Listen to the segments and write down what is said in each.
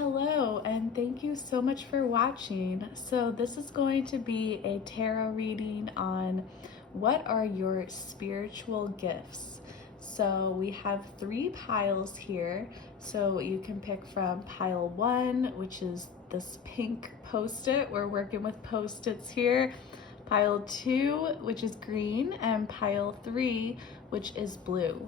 Hello, and thank you so much for watching. So this is going to be a tarot reading on what are your spiritual gifts. So we have 3 piles here. So you can pick from pile 1, which is this pink post-it. We're working with post-its here. Pile 2, which is green, and pile 3, which is blue.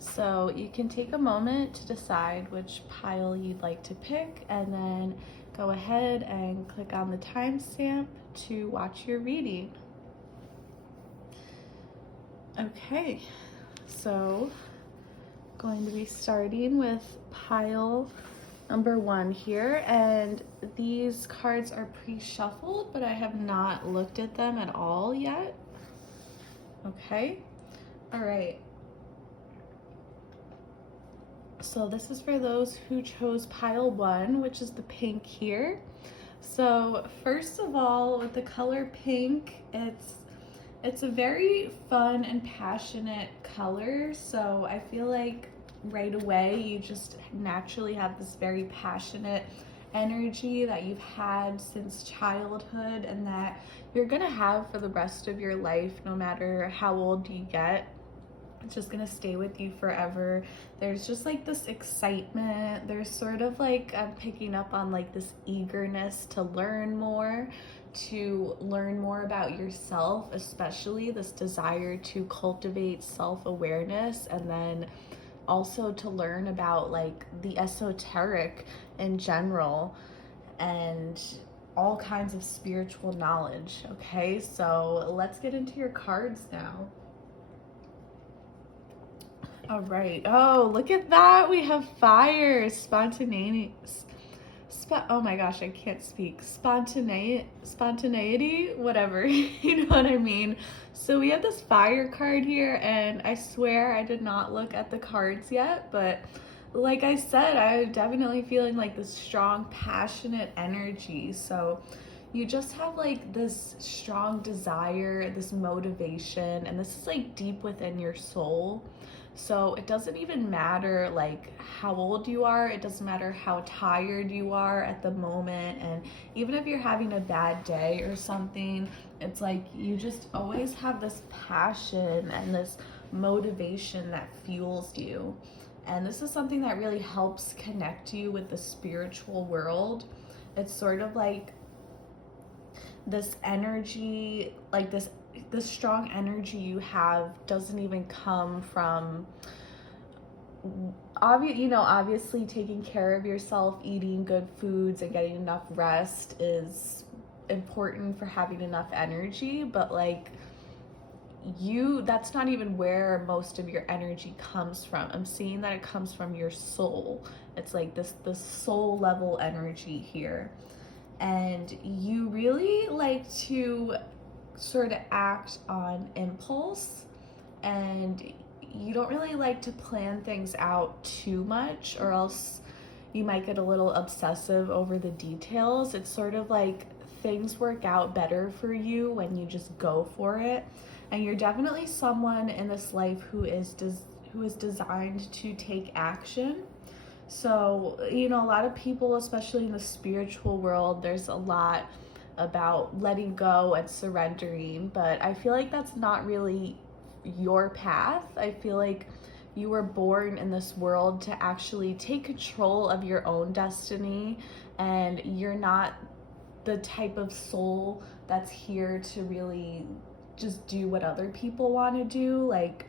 So you can take a moment to decide which pile you'd like to pick and then go ahead and click on the timestamp to watch your reading. Okay, so going to be starting with pile number 1 here, and these cards are pre-shuffled, but I have not looked at them at all yet. Okay, all right. So this is for those who chose pile 1, which is the pink here. So first of all, with the color pink, it's a very fun and passionate color. So I feel like right away you just naturally have this very passionate energy that you've had since childhood and that you're gonna have for the rest of your life, no matter how old you get. It's just gonna stay with you forever. There's just like this excitement. There's sort of like, I'm picking up on like this eagerness to learn more about yourself, especially this desire to cultivate self-awareness, and then also to learn about like the esoteric in general and all kinds of spiritual knowledge. Okay, so let's get into your cards now. All right. Oh, look at that. We have fire, spontaneity. Oh my gosh, I can't speak. Spontaneity, whatever. You know what I mean? So we have this fire card here, and I swear I did not look at the cards yet, but like I said, I'm definitely feeling like this strong, passionate energy. So you just have like this strong desire, this motivation, and this is like deep within your soul. So it doesn't even matter like how old you are, it doesn't matter how tired you are at the moment, and even if you're having a bad day or something, it's like you just always have this passion and this motivation that fuels you. And this is something that really helps connect you with the spiritual world. It's sort of like this energy, like this strong energy you have doesn't even come from obviously taking care of yourself, eating good foods and getting enough rest is important for having enough energy, but like that's not even where most of your energy comes from. I'm seeing that it comes from your soul. It's like this soul level energy here. And you really like to sort of act on impulse, and you don't really like to plan things out too much, or else you might get a little obsessive over the details. It's sort of like things work out better for you when you just go for it. And you're definitely someone in this life who is designed to take action. So, a lot of people, especially in the spiritual world, there's a lot about letting go and surrendering, but I feel like that's not really your path. I feel like you were born in this world to actually take control of your own destiny, and you're not the type of soul that's here to really just do what other people want to do. Like,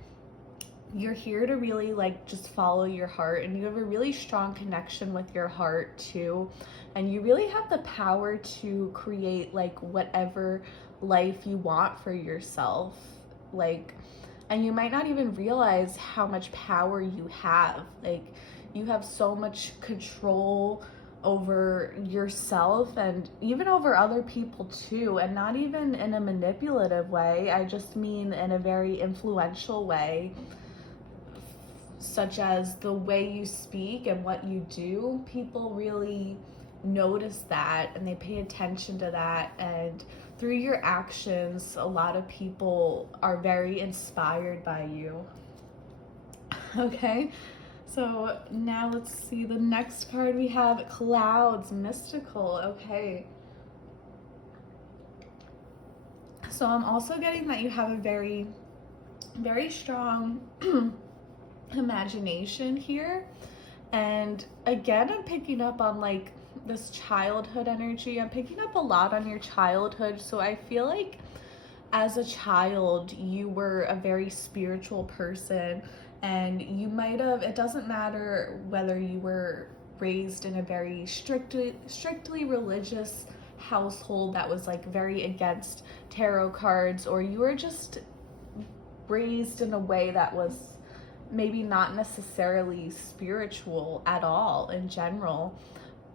you're here to really like just follow your heart, and you have a really strong connection with your heart too, and you really have the power to create like whatever life you want for yourself. Like, and you might not even realize how much power you have. Like, you have so much control over yourself and even over other people too, and not even in a manipulative way. I just mean in a very influential way, such as the way you speak and what you do. People really notice that and they pay attention to that, and through your actions, a lot of people are very inspired by you. Okay, So now let's see the next card we have, clouds, mystical. Okay. So I'm also getting that you have a very, very strong imagination here. And again, I'm picking up on like this childhood energy. I'm picking up a lot on your childhood. So I feel like as a child, you were a very spiritual person, and you might have, it doesn't matter whether you were raised in a very strictly religious household that was like very against tarot cards, or you were just raised in a way that was maybe not necessarily spiritual at all in general,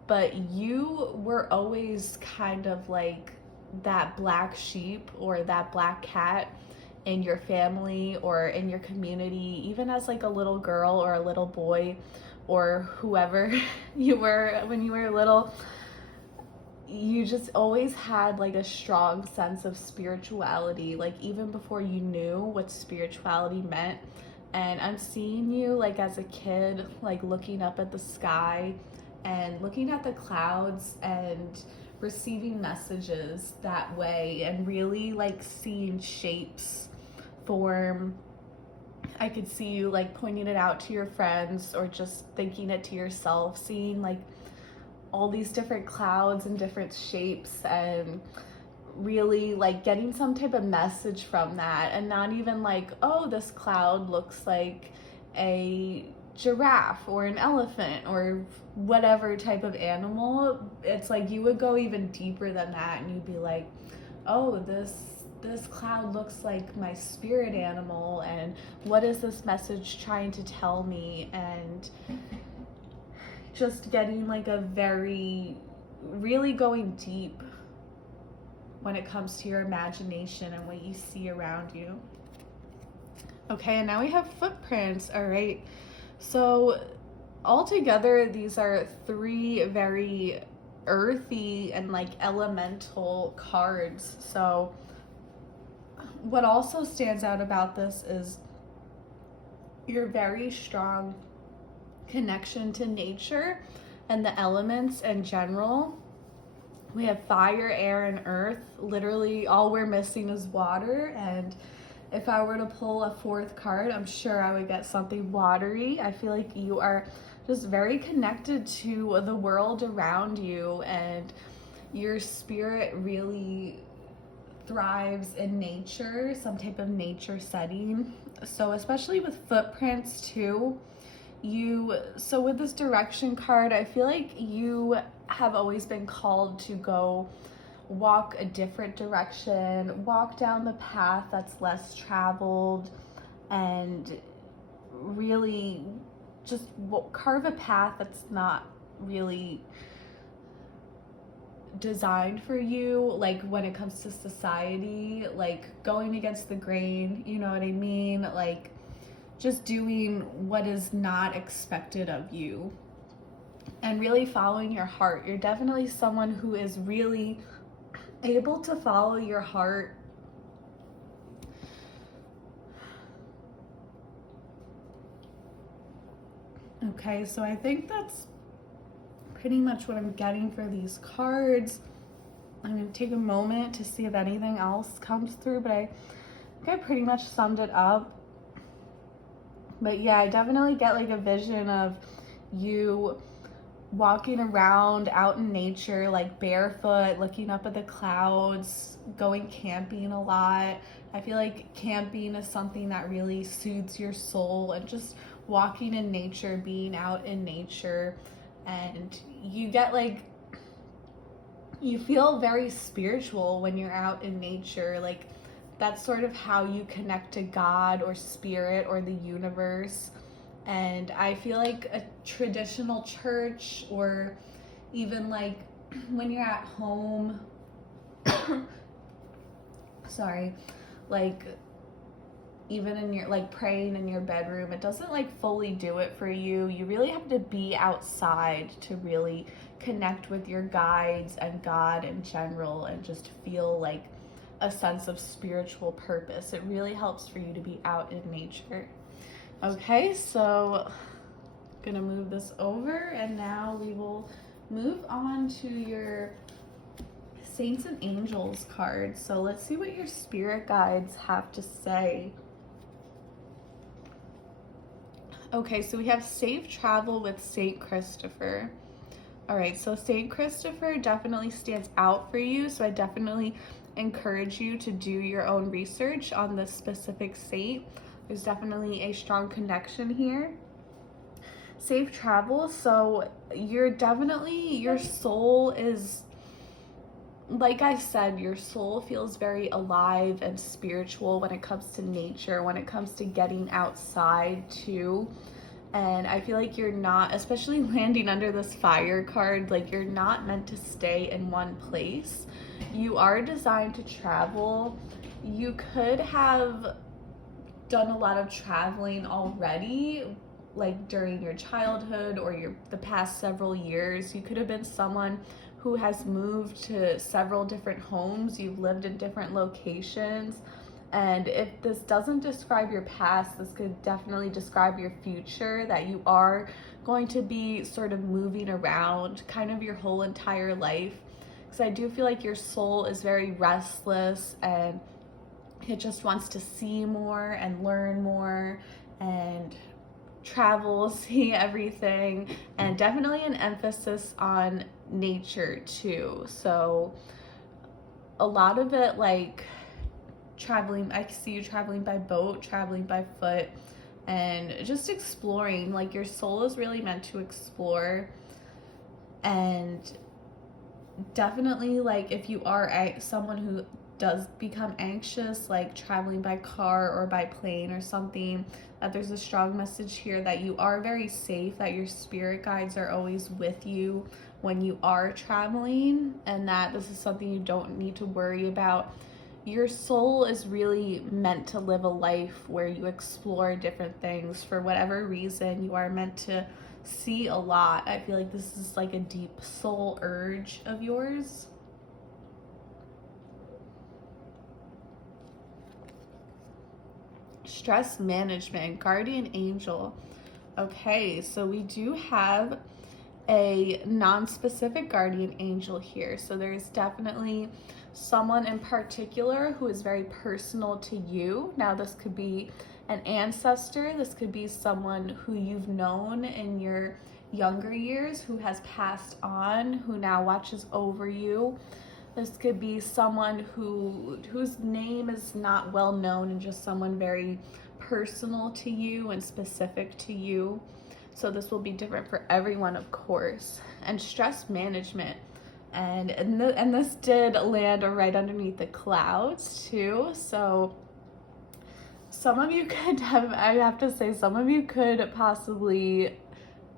but you were always kind of like that black sheep or that black cat in your family or in your community, even as like a little girl or a little boy or whoever you were when you were little. You just always had like a strong sense of spirituality, like even before you knew what spirituality meant. And I'm seeing you like as a kid, like looking up at the sky and looking at the clouds and receiving messages that way, and really like seeing shapes form. I could see you like pointing it out to your friends or just thinking it to yourself, seeing like all these different clouds and different shapes, and really like getting some type of message from that, and not even like, oh, this cloud looks like a giraffe or an elephant or whatever type of animal. It's like you would go even deeper than that, and you'd be like, oh, this cloud looks like my spirit animal, and what is this message trying to tell me? And just getting like a very, really going deep when it comes to your imagination and what you see around you. Okay, and now we have footprints. All right, so altogether these are three very earthy and like elemental cards. So what also stands out about this is your very strong connection to nature and the elements in general. We have fire, air, and earth. Literally all we're missing is water. And if I were to pull a fourth card, I'm sure I would get something watery. I feel like you are just very connected to the world around you, and your spirit really thrives in nature, some type of nature setting. So especially with footprints too, so with this direction card, I feel like you have always been called to go walk a different direction, walk down the path that's less traveled, and really just carve a path that's not really designed for you, like when it comes to society, like going against the grain, you know what I mean? Like just doing what is not expected of you and really following your heart. You're definitely someone who is really able to follow your heart. Okay, so I think that's pretty much what I'm getting for these cards. I'm going to take a moment to see if anything else comes through, but I think I pretty much summed it up. But yeah, I definitely get like a vision of you walking around out in nature, like barefoot, looking up at the clouds, going camping a lot. I feel like camping is something that really soothes your soul, and just walking in nature, being out in nature, and you get like, you feel very spiritual when you're out in nature. Like that's sort of how you connect to God or spirit or the universe. And I feel like a traditional church, or even like when you're at home, sorry, like even in your like praying in your bedroom, it doesn't like fully do it for you. You really have to be outside to really connect with your guides and God in general, and just feel like a sense of spiritual purpose. It really helps for you to be out in nature. Okay, so gonna move this over, and now we will move on to your Saints and Angels card. So let's see what your spirit guides have to say. Okay, so we have safe travel with Saint Christopher. All right, so Saint Christopher definitely stands out for you, so I definitely encourage you to do your own research on this specific saint. There's definitely a strong connection here. Safe travel, so your soul is, like I said, your soul feels very alive and spiritual when it comes to nature, when it comes to getting outside too. And I feel like you're not, especially landing under this fire card, like you're not meant to stay in one place. You are designed to travel. You could have done a lot of traveling already, like during your childhood or the past several years. You could have been someone who has moved to several different homes. You've lived in different locations. And if this doesn't describe your past, this could definitely describe your future, that you are going to be sort of moving around kind of your whole entire life. Because I do feel like your soul is very restless and it just wants to see more and learn more and travel, see everything, and definitely an emphasis on nature too. So a lot of it, like traveling, I see you traveling by boat, traveling by foot, and just exploring. Like your soul is really meant to explore. And definitely, like if you are someone who does become anxious, like traveling by car or by plane or something, that there's a strong message here that you are very safe, that your spirit guides are always with you when you are traveling, and that this is something you don't need to worry about. Your soul is really meant to live a life where you explore different things. For whatever reason, you are meant to see a lot. I feel like this is like a deep soul urge of yours. Stress management, guardian angel. Okay, so we do have a non-specific guardian angel here. So there's definitely someone in particular who is very personal to you. Now this could be an ancestor, this could be someone who you've known in your younger years who has passed on, who now watches over you. This could be someone whose name is not well known and just someone very personal to you and specific to you. So this will be different for everyone, of course. And stress management. And this did land right underneath the clouds too. So some of you could have, I have to say, some of you could possibly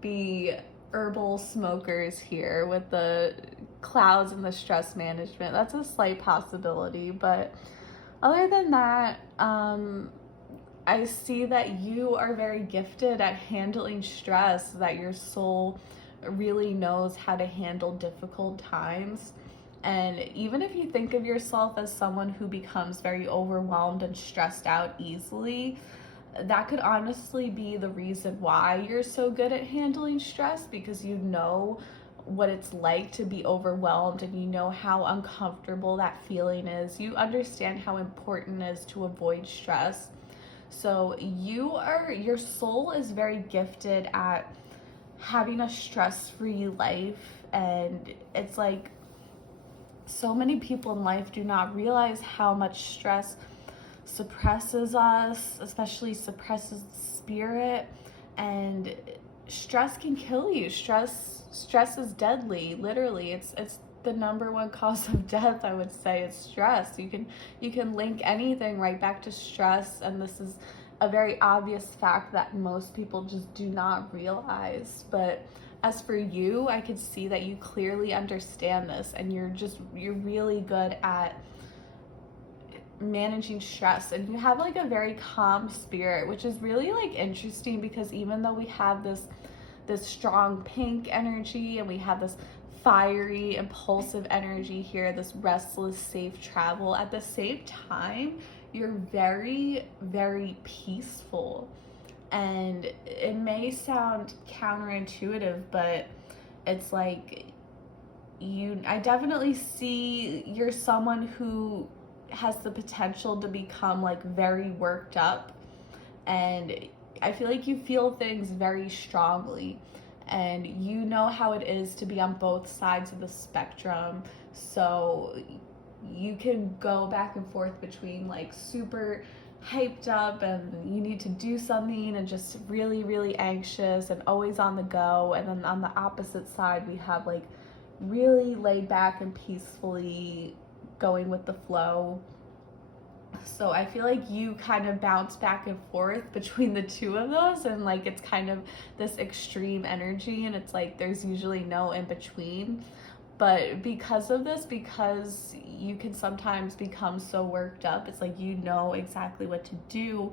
be herbal smokers here with the clouds and the stress management. That's a slight possibility, but other than that, I see that you are very gifted at handling stress, that your soul really knows how to handle difficult times. And even if you think of yourself as someone who becomes very overwhelmed and stressed out easily, that could honestly be the reason why you're so good at handling stress, because you know what it's like to be overwhelmed and you know how uncomfortable that feeling is. You understand how important it is to avoid stress. So your soul is very gifted at having a stress-free life, and it's like so many people in life do not realize how much stress suppresses us, especially suppresses the spirit, and stress can kill you. Stress is deadly. Literally, it's the number one cause of death, I would say. It's stress. You can link anything right back to stress, and this is a very obvious fact that most people just do not realize. But as for you, I could see that you clearly understand this, and you're really good at managing stress, and you have like a very calm spirit, which is really like interesting, because even though we have this strong pink energy and we have this fiery, impulsive energy here, this restless, safe travel, at the same time, you're very, very peaceful. And it may sound counterintuitive, but it's like I definitely see you're someone who has the potential to become like very worked up, and I feel like you feel things very strongly, and you know how it is to be on both sides of the spectrum. So you can go back and forth between like super hyped up and you need to do something and just really, really anxious and always on the go. And then on the opposite side, we have like really laid back and peacefully going with the flow. So I feel like you kind of bounce back and forth between the two of those, and like it's kind of this extreme energy, and it's like there's usually no in between. But because of this, because you can sometimes become so worked up, it's like you know exactly what to do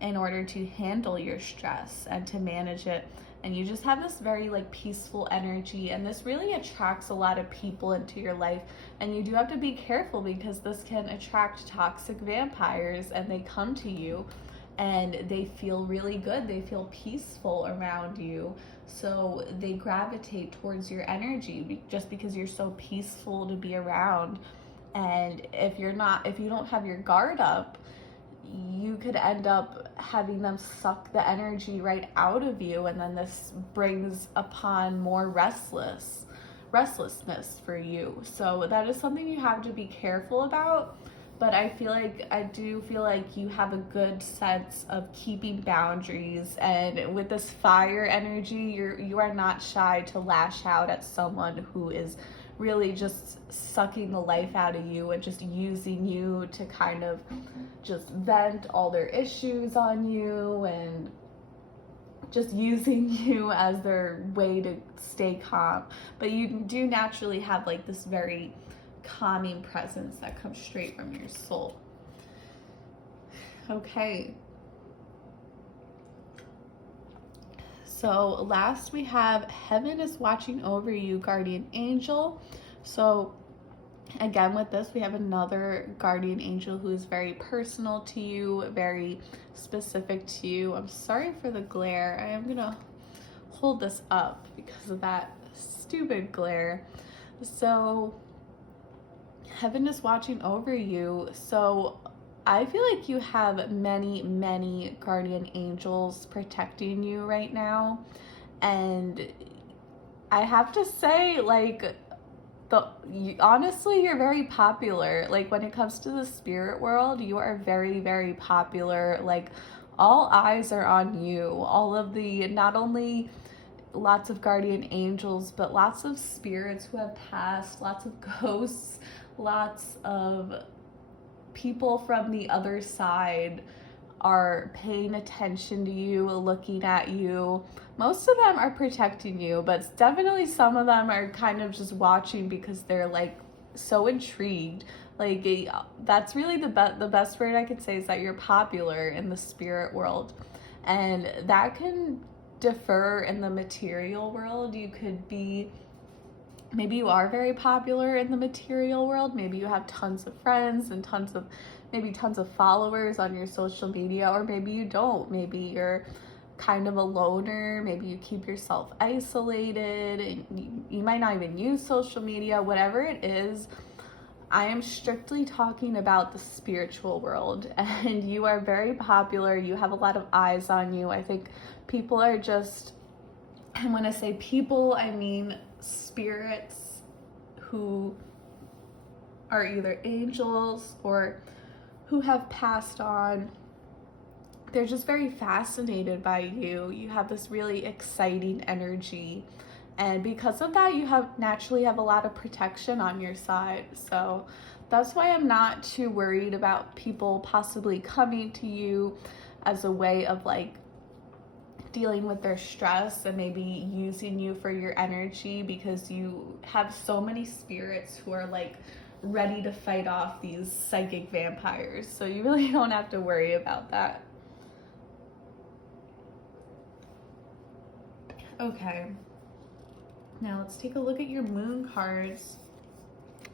in order to handle your stress and to manage it. And you just have this very like peaceful energy, and this really attracts a lot of people into your life. And you do have to be careful because this can attract toxic vampires, and they come to you and they feel really good, they feel peaceful around you, so they gravitate towards your energy just because you're so peaceful to be around. And if you don't have your guard up, you could end up having them suck the energy right out of you, and then this brings upon more restlessness for you. So that is something you have to be careful about. But I do feel like you have a good sense of keeping boundaries, and with this fire energy, you are not shy to lash out at someone who is really just sucking the life out of you and just using you to kind of just vent all their issues on you, and just using you as their way to stay calm. But you do naturally have like this very calming presence that comes straight from your soul. Okay. So last we have heaven is watching over you, guardian angel. So again, with this, we have another guardian angel who is very personal to you, very specific to you. I'm sorry for the glare. I am gonna hold this up because of that stupid glare. So heaven is watching over you. So I feel like you have many, many guardian angels protecting you right now. And I have to say, like, honestly, you're very popular. Like, when it comes to the spirit world, you are very, very popular. Like, all eyes are on you. All of the, not only lots of guardian angels, but lots of spirits who have passed, lots of ghosts, lots of people from the other side are paying attention to you, looking at you. Most of them are protecting you, but definitely some of them are kind of just watching because they're like so intrigued. Like, that's really the best word I could say is that you're popular in the spirit world. And that can differ in the material world. You could be, maybe you are very popular in the material world. Maybe you have tons of friends and tons of followers on your social media, or maybe you don't. Maybe you're kind of a loner. Maybe you keep yourself isolated and you might not even use social media. Whatever it is, I am strictly talking about the spiritual world, and you are very popular. You have a lot of eyes on you. I think people are just, and when I say people, I mean spirits who are either angels or who have passed on. They're just very fascinated by you. You have this really exciting energy. And because of that, you naturally have a lot of protection on your side. So that's why I'm not too worried about people possibly coming to you as a way of like dealing with their stress and maybe using you for your energy, because you have so many spirits who are like ready to fight off these psychic vampires. So you really don't have to worry about that. Okay. Now let's take a look at your moon cards.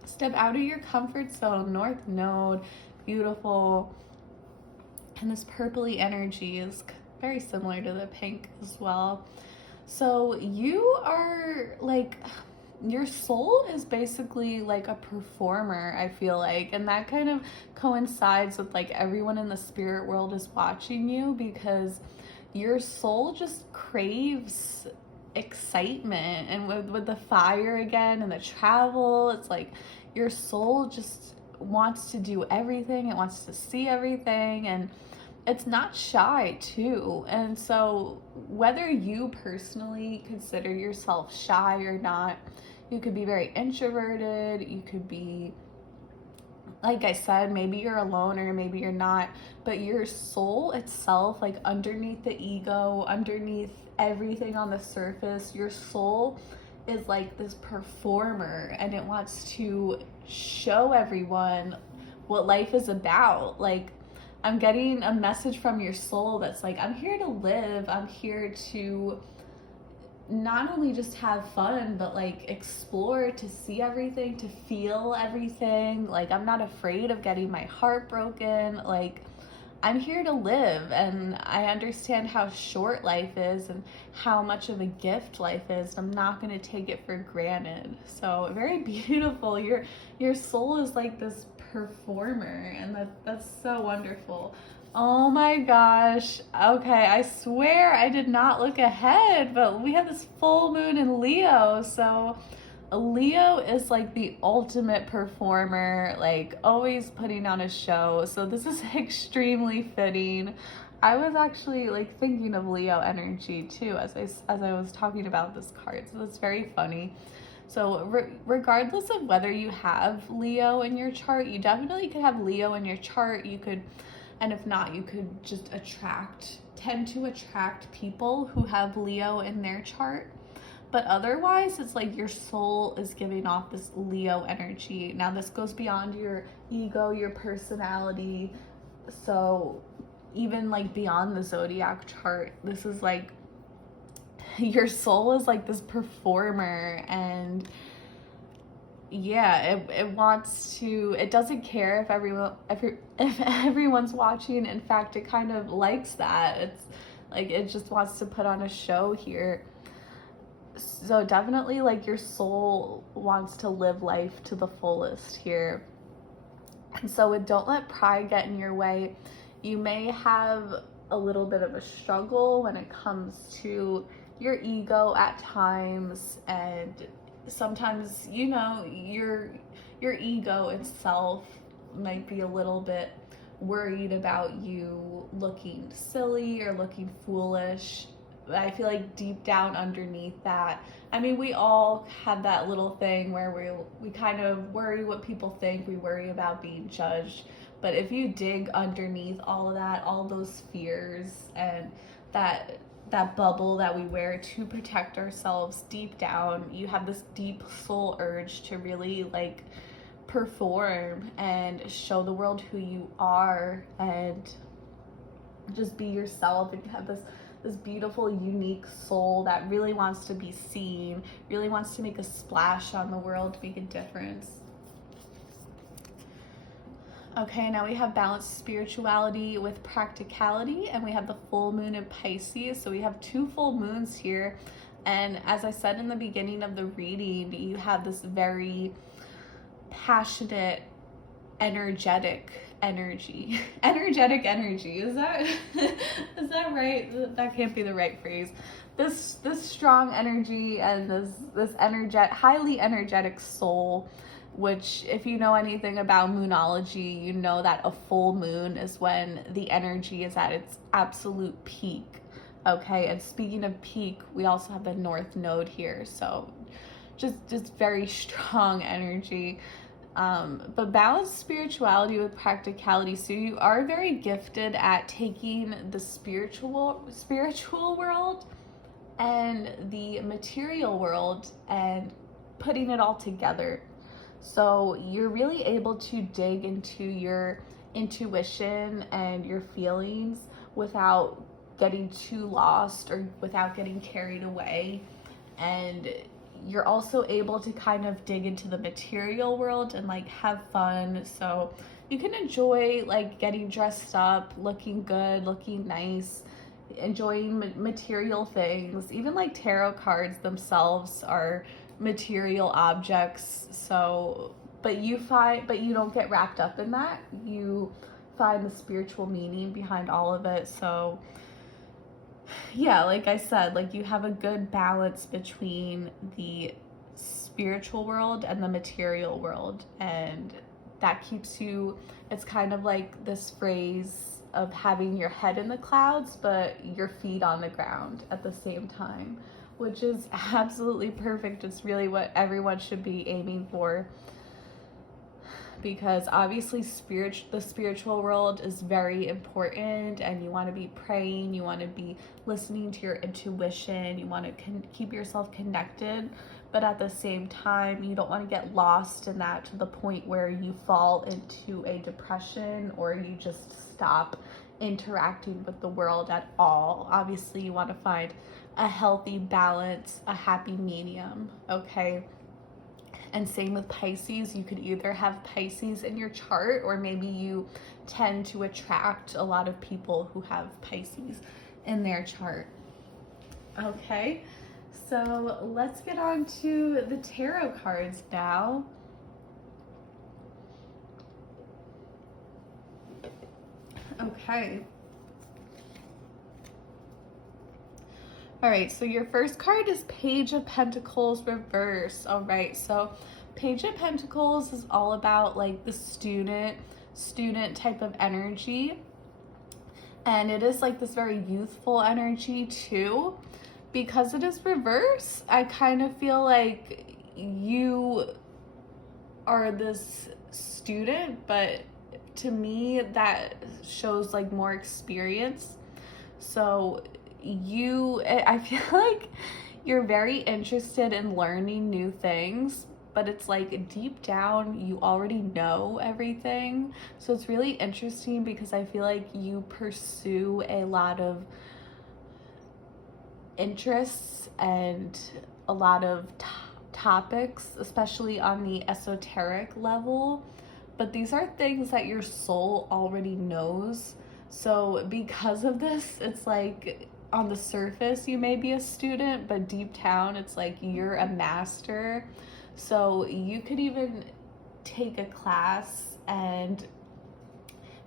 Step out of your comfort zone, North Node, beautiful. And this purpley energy is very similar to the pink as well. So you are like, your soul is basically like a performer, I feel like, and that kind of coincides with like everyone in the spirit world is watching you, because your soul just craves excitement. And with the fire again and the travel, it's like your soul just wants to do everything, it wants to see everything, and it's not shy too. And so whether you personally consider yourself shy or not, you could be very introverted, you could be, like I said, maybe you're alone or maybe you're not, but your soul itself, like underneath the ego, underneath everything on the surface, your soul is like this performer, and it wants to show everyone what life is about. Like, I'm getting a message from your soul that's like, I'm here to live, I'm here to not only just have fun, but like explore, to see everything, to feel everything. Like, I'm not afraid of getting my heart broken. Like, I'm here to live, and I understand how short life is and how much of a gift life is. I'm not going to take it for granted. So very beautiful. Your soul is like this performer, and that's so wonderful. Oh my gosh. Okay, I swear I did not look ahead, but we have this full moon in Leo. So Leo is like the ultimate performer, like always putting on a show. So this is extremely fitting. I was actually like thinking of Leo energy too as I was talking about this card. So that's very funny. So regardless of whether you have Leo in your chart, you definitely could have Leo in your chart. You could, and if not, you could just tend to attract people who have Leo in their chart. But otherwise, it's like your soul is giving off this Leo energy. Now, this goes beyond your ego, your personality. So even like beyond the zodiac chart, this is like your soul is like this performer, and yeah, it wants to, it doesn't care if everyone's watching. In fact, it kind of likes that. It's like it just wants to put on a show here. So definitely like your soul wants to live life to the fullest here. And so don't let pride get in your way. You may have a little bit of a struggle when it comes to your ego at times, and sometimes, you know, your ego itself might be a little bit worried about you looking silly or looking foolish. I feel like deep down underneath that, I mean, we all have that little thing where we kind of worry what people think, we worry about being judged. But if you dig underneath all of that, all those fears and that bubble that we wear to protect ourselves, deep down, you have this deep soul urge to really like perform and show the world who you are and just be yourself, and have this beautiful, unique soul that really wants to be seen, really wants to make a splash on the world, to make a difference. Okay, now we have balanced spirituality with practicality, and we have the full moon in Pisces. So we have two full moons here. And as I said in the beginning of the reading, you have this very passionate, energetic energy. Energetic energy. Is that right? That can't be the right phrase. This strong energy and this highly energetic soul, which, if you know anything about moonology, you know that a full moon is when the energy is at its absolute peak. Okay, and speaking of peak, we also have the North Node here, so just very strong energy. But balanced spirituality with practicality. So you are very gifted at taking the spiritual world and the material world and putting it all together. So you're really able to dig into your intuition and your feelings without getting too lost or without getting carried away. And you're also able to kind of dig into the material world and like have fun. So you can enjoy like getting dressed up, looking good, looking nice. enjoying material things. Even like tarot cards themselves are material objects. So, but you don't get wrapped up in that. You find the spiritual meaning behind all of it. So, yeah, like I said, like you have a good balance between the spiritual world and the material world, and that keeps you, it's kind of like this phrase of having your head in the clouds but your feet on the ground at the same time, which is absolutely perfect. It's really what everyone should be aiming for, because obviously the spiritual world is very important, and you want to be praying, you want to be listening to your intuition, you want to keep yourself connected, but at the same time you don't want to get lost in that to the point where you fall into a depression or you just stop interacting with the world at all. Obviously you want to find a healthy balance, a happy medium, okay? And same with Pisces. You could either have Pisces in your chart, or maybe you tend to attract a lot of people who have Pisces in their chart. Okay, so let's get on to the tarot cards now. Okay. All right, so your first card is Page of Pentacles reverse. All right, so Page of Pentacles is all about like the student type of energy. And it is like this very youthful energy too. Because it is reverse, I kind of feel like you are this student, but to me that shows like more experience. So I feel like you're very interested in learning new things, but it's like deep down you already know everything. So it's really interesting because I feel like you pursue a lot of interests and a lot of topics, especially on the esoteric level, but these are things that your soul already knows. So because of this, it's like on the surface you may be a student, but deep down it's like you're a master. So you could even take a class, and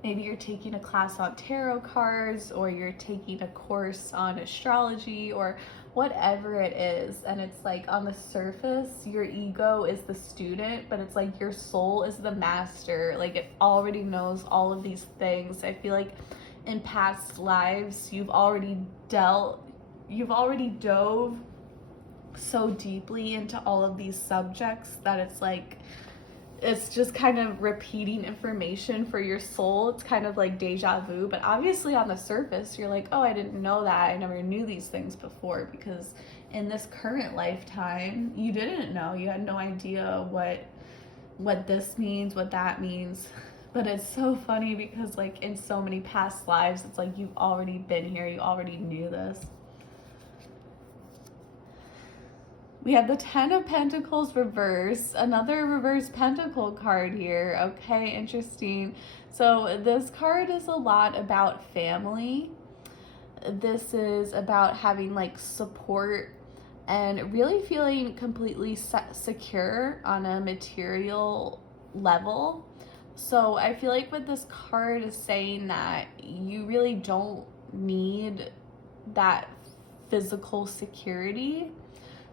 maybe you're taking a class on tarot cards, or you're taking a course on astrology, or whatever it is, and it's like on the surface your ego is the student, but it's like your soul is the master. Like it already knows all of these things. I feel like in past lives you've already dove so deeply into all of these subjects that it's like it's just kind of repeating information for your soul. It's kind of like deja vu, but obviously on the surface you're like, oh, I didn't know that, I never knew these things before, because in this current lifetime you didn't know, you had no idea what this means, what that means. But it's so funny because like in so many past lives it's like you've already been here, you already knew this. We have the 10 of Pentacles reverse, another reverse pentacle card here. Okay, interesting. So this card is a lot about family. This is about having like support and really feeling completely secure on a material level. So I feel like what this card is saying that you really don't need that physical security.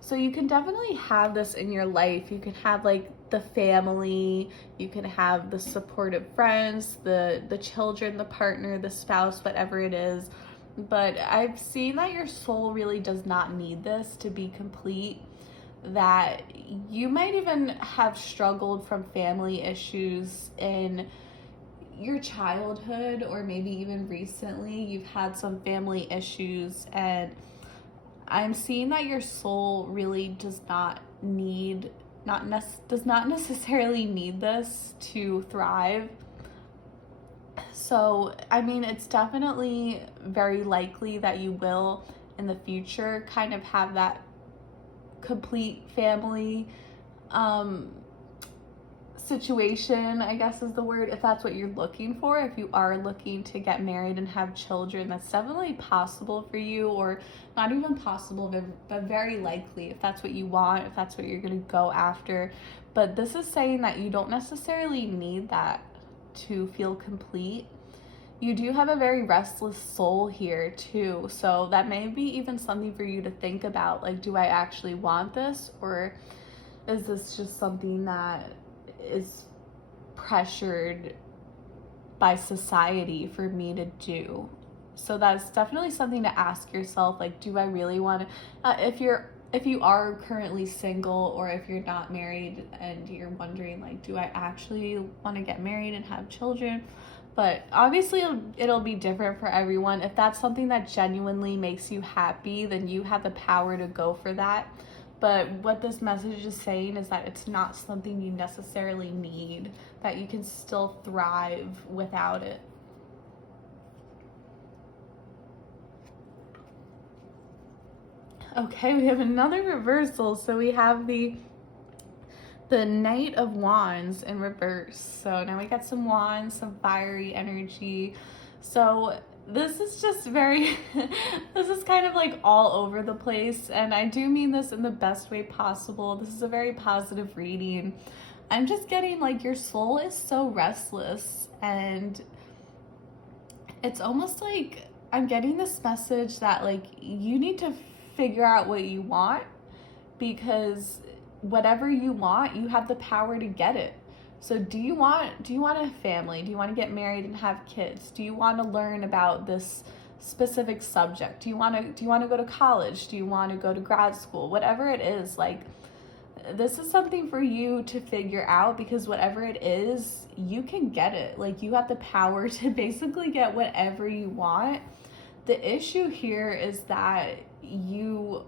So you can definitely have this in your life. You can have like the family, you can have the supportive friends, the children, the partner, the spouse, whatever it is. But I've seen that your soul really does not need this to be complete. That you might even have struggled from family issues in your childhood, or maybe even recently you've had some family issues, and I'm seeing that your soul really does not necessarily need this to thrive. So, I mean, it's definitely very likely that you will in the future kind of have that complete family situation, I guess is the word, if that's what you're looking for. If you are looking to get married and have children, that's definitely possible for you, or not even possible, but very likely if that's what you want, if that's what you're going to go after. But this is saying that you don't necessarily need that to feel complete. You do have a very restless soul here too, so that may be even something for you to think about, like, do I actually want this, or is this just something that is pressured by society for me to do? So that's definitely something to ask yourself, like, do I really want to, if you are currently single, or if you're not married and you're wondering, like, do I actually want to get married and have children? But obviously it'll be different for everyone. If that's something that genuinely makes you happy, then you have the power to go for that. But what this message is saying is that it's not something you necessarily need, that you can still thrive without it. Okay, we have another reversal. So we have the Knight of Wands in reverse. So now we got some wands, some fiery energy. So this is just very, this is kind of like all over the place. And I do mean this in the best way possible. This is a very positive reading. I'm just getting like your soul is so restless, and it's almost like I'm getting this message that like you need to figure out what you want, because whatever you want, you have the power to get it. So do you want a family? Do you want to get married and have kids? Do you want to learn about this specific subject? Do you want to go to college? Do you want to go to grad school? Whatever it is, like, this is something for you to figure out, because whatever it is, you can get it. Like, you have the power to basically get whatever you want. The issue here is that you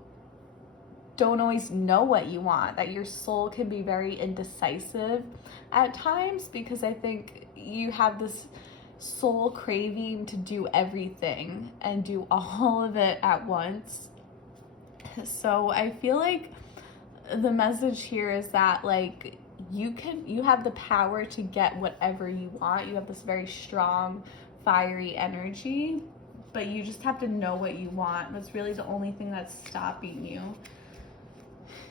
don't always know what you want, that your soul can be very indecisive at times, because I think you have this soul craving to do everything and do all of it at once. So I feel like the message here is that like you have the power to get whatever you want. You have this very strong, fiery energy, but you just have to know what you want. That's really the only thing that's stopping you,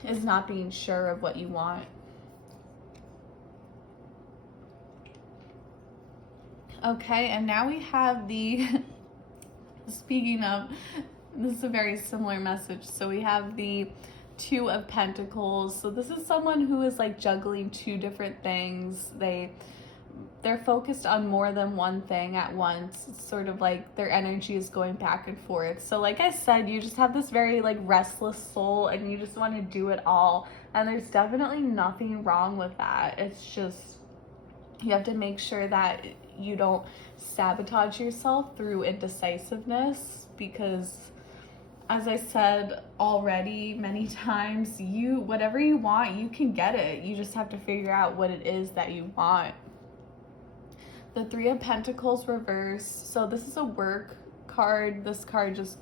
is not being sure of what you want. Okay, and now we have the, speaking of, this is a very similar message. So we have the Two of Pentacles. So this is someone who is like juggling two different things. They're focused on more than one thing at once. It's sort of like their energy is going back and forth. So like I said, you just have this very like restless soul, and you just want to do it all. And there's definitely nothing wrong with that. It's just, you have to make sure that you don't sabotage yourself through indecisiveness, because as I said already many times, whatever you want, you can get it. You just have to figure out what it is that you want. The Three of Pentacles reverse. So this is a work card. This card just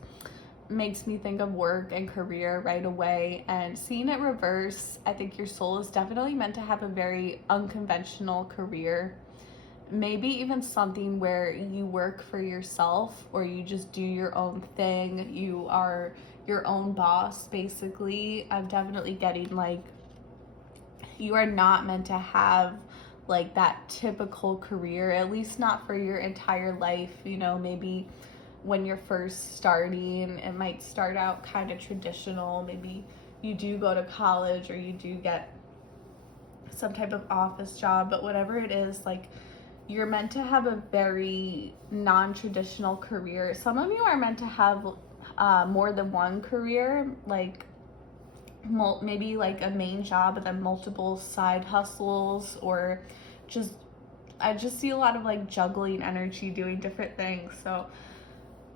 makes me think of work and career right away. And seeing it reverse, I think your soul is definitely meant to have a very unconventional career. Maybe even something where you work for yourself, or you just do your own thing. You are your own boss, basically. I'm definitely getting like you are not meant to have like that typical career, at least not for your entire life. You know, maybe when you're first starting, it might start out kind of traditional. Maybe you do go to college, or you do get some type of office job, but whatever it is, like, you're meant to have a very non-traditional career. Some of you are meant to have more than one career, like maybe like a main job and then multiple side hustles, or just, I just see a lot of like juggling energy, doing different things. So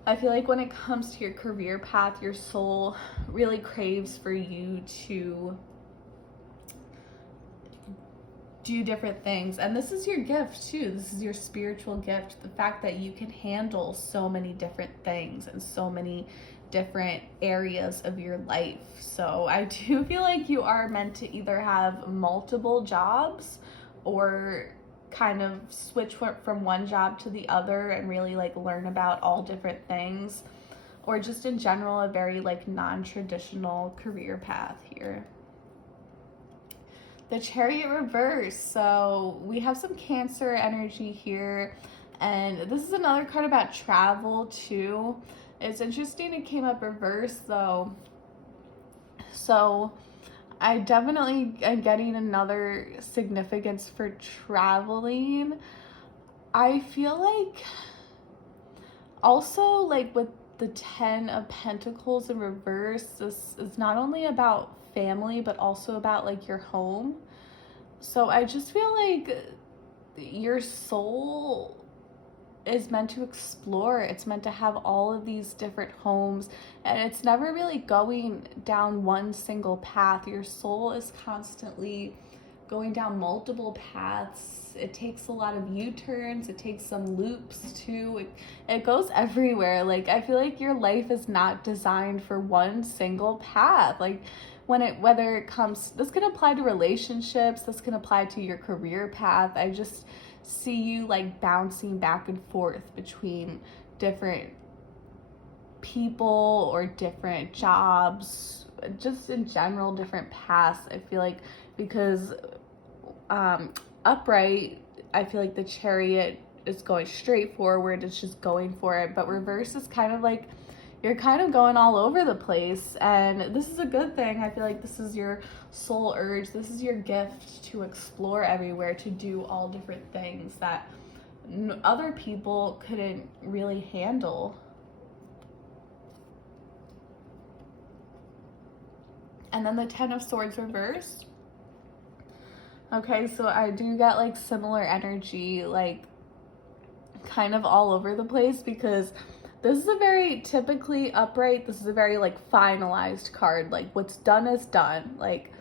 I feel like when it comes to your career path, your soul really craves for you to do different things. And this is your gift too. This is your spiritual gift. The fact that you can handle so many different things and so many different areas of your life. So I do feel like you are meant to either have multiple jobs, or kind of switch from one job to the other and really like learn about all different things, or just in general a very like non-traditional career path here. The Chariot reverse. So we have some Cancer energy here, and this is another card about travel too. It's interesting it came up reverse though. So I definitely am getting another significance for traveling. I feel like also like with the 10 of Pentacles in reverse, this is not only about family but also about like your home. So I just feel like your soul is meant to explore. It's meant to have all of these different homes, and it's never really going down one single path. Your soul is constantly going down multiple paths. It takes a lot of U-turns, it takes some loops too. It goes everywhere. Like I feel like your life is not designed for one single path. Like whether it comes, this can apply to relationships, this can apply to your career path. I just see you like bouncing back and forth between different people or different jobs, just in general different paths. I feel like because upright, I feel like the Chariot is going straight forward, it's just going for it, but reverse is kind of like you're kind of going all over the place, and this is a good thing. I feel like this is your soul urge. This is your gift to explore everywhere, to do all different things that other people couldn't really handle. And then the 10 of Swords reversed. Okay, so I do get like similar energy, like kind of all over the place, because this is a very typically upright, this is a very like finalized card. Like what's done is done. Like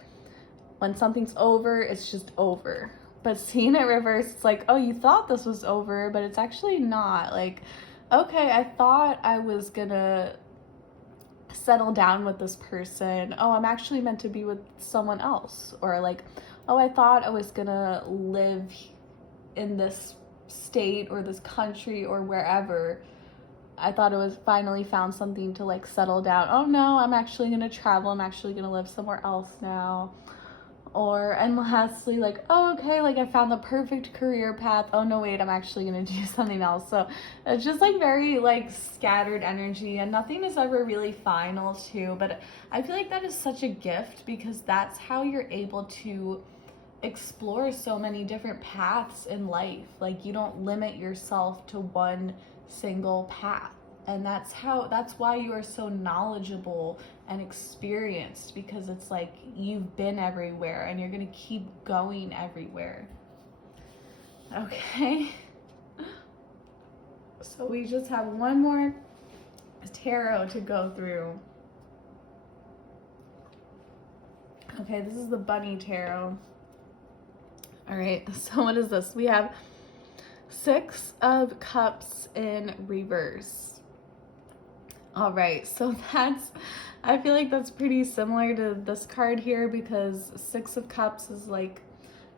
when something's over, it's just over. But seeing it reverse, it's like, oh, you thought this was over, but it's actually not. Like, okay, I thought I was gonna settle down with this person. Oh, I'm actually meant to be with someone else. Or like, oh, I thought I was gonna live in this state or this country or wherever. I thought it was finally found something to like settle down. Oh no, I'm actually gonna travel. I'm actually gonna live somewhere else now. Or, and lastly, like, oh, okay, like I found the perfect career path. Oh no, wait, I'm actually gonna do something else. So it's just like very like scattered energy, and nothing is ever really final too. But I feel like that is such a gift, because that's how you're able to explore so many different paths in life. Like you don't limit yourself to one single path, and that's why you are so knowledgeable and experienced, because it's like you've been everywhere and you're gonna keep going everywhere. Okay, so we just have one more tarot to go through. Okay, this is the Bunny Tarot. All right, so what is this? We have 6 of Cups in reverse. All right, so I feel like that's pretty similar to this card here, because 6 of Cups is like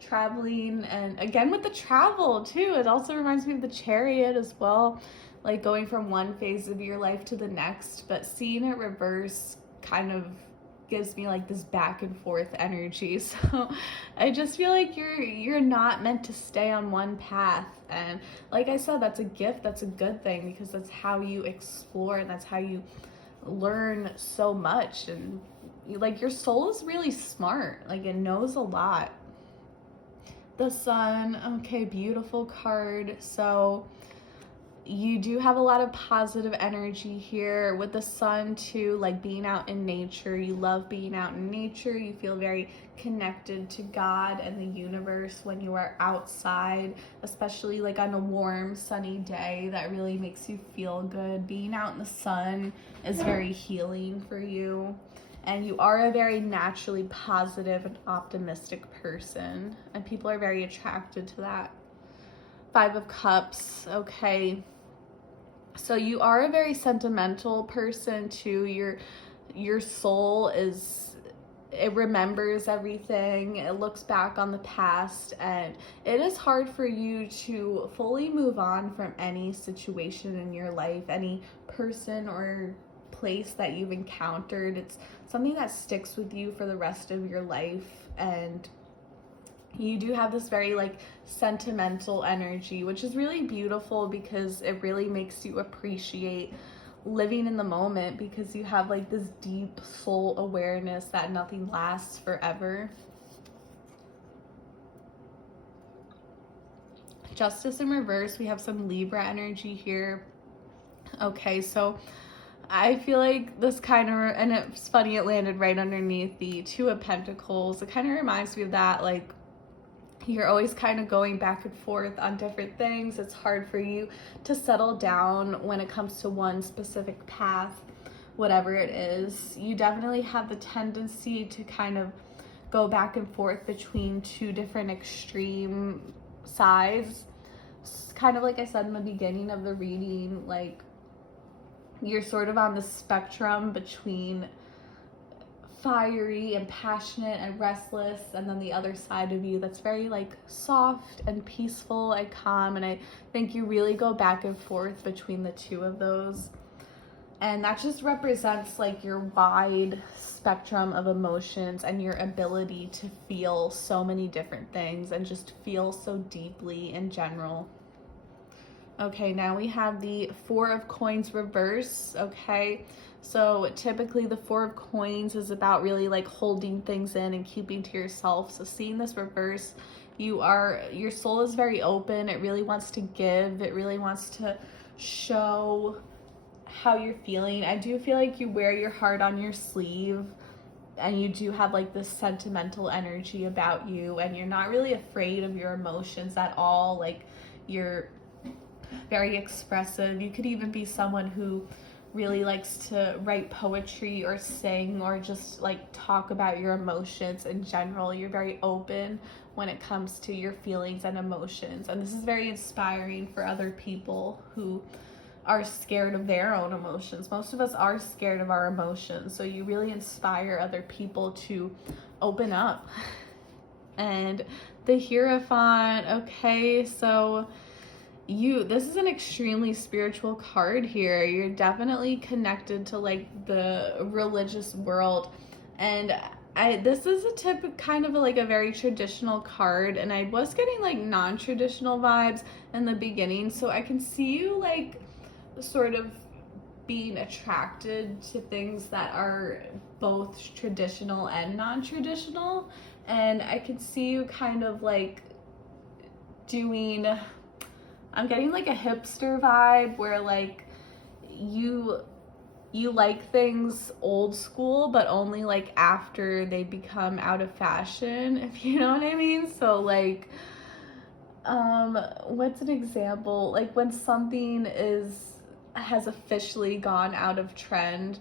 traveling, and again with the travel too, it also reminds me of the Chariot as well, like going from one phase of your life to the next. But seeing it reverse kind of gives me like this back and forth energy. So I just feel like you're not meant to stay on one path, and like I said, that's a gift, that's a good thing, because that's how you explore and that's how you learn so much. And like your soul is really smart, like it knows a lot. The Sun, okay, beautiful card. So you do have a lot of positive energy here with the Sun too, like being out in nature. You love being out in nature. You feel very connected to God and the universe when you are outside, especially like on a warm, sunny day. That really makes you feel good. Being out in the sun is very healing for you. And you are a very naturally positive and optimistic person, and people are very attracted to that. 5 of Cups, okay. So you are a very sentimental person too. Your soul is it remembers everything, it looks back on the past, and it is hard for you to fully move on from any situation in your life, any person or place that you've encountered. It's something that sticks with you for the rest of your life, and you do have this very like sentimental energy, which is really beautiful because it really makes you appreciate living in the moment, because you have like this deep soul awareness that nothing lasts forever. Justice in reverse, we have some Libra energy here. Okay, so I feel like this kind of, and it's funny, it landed right underneath the Two of Pentacles. It kind of reminds me of that, like, you're always kind of going back and forth on different things. It's hard for you to settle down when it comes to one specific path, whatever it is. You definitely have the tendency to kind of go back and forth between two different extreme sides. It's kind of like I said in the beginning of the reading, like, you're sort of on the spectrum between fiery and passionate and restless, and then the other side of you that's very like soft and peaceful and calm. And I think you really go back and forth between the two of those, and that just represents like your wide spectrum of emotions and your ability to feel so many different things and just feel so deeply in general. Okay, now we have the Four of Coins reverse. Okay, so typically the Four of Coins is about really like holding things in and keeping to yourself. So seeing this reverse, your soul is very open. It really wants to give. It really wants to show how you're feeling. I do feel like you wear your heart on your sleeve, and you do have like this sentimental energy about you, and you're not really afraid of your emotions at all. Like, you're very expressive. You could even be someone who really likes to write poetry or sing or just like talk about your emotions in general. You're very open when it comes to your feelings and emotions, and this is very inspiring for other people who are scared of their own emotions. Most of us are scared of our emotions, so you really inspire other people to open up. And the Hierophant, okay, so this is an extremely spiritual card here. You're definitely connected to like the religious world, and this is a kind of like a very traditional card, and I was getting like non-traditional vibes in the beginning, so I can see you like sort of being attracted to things that are both traditional and non-traditional, and I could see you kind of like doing, I'm getting like a hipster vibe where like you like things old school, but only like after they become out of fashion, if you know what I mean. So like, what's an example? Like when something has officially gone out of trend,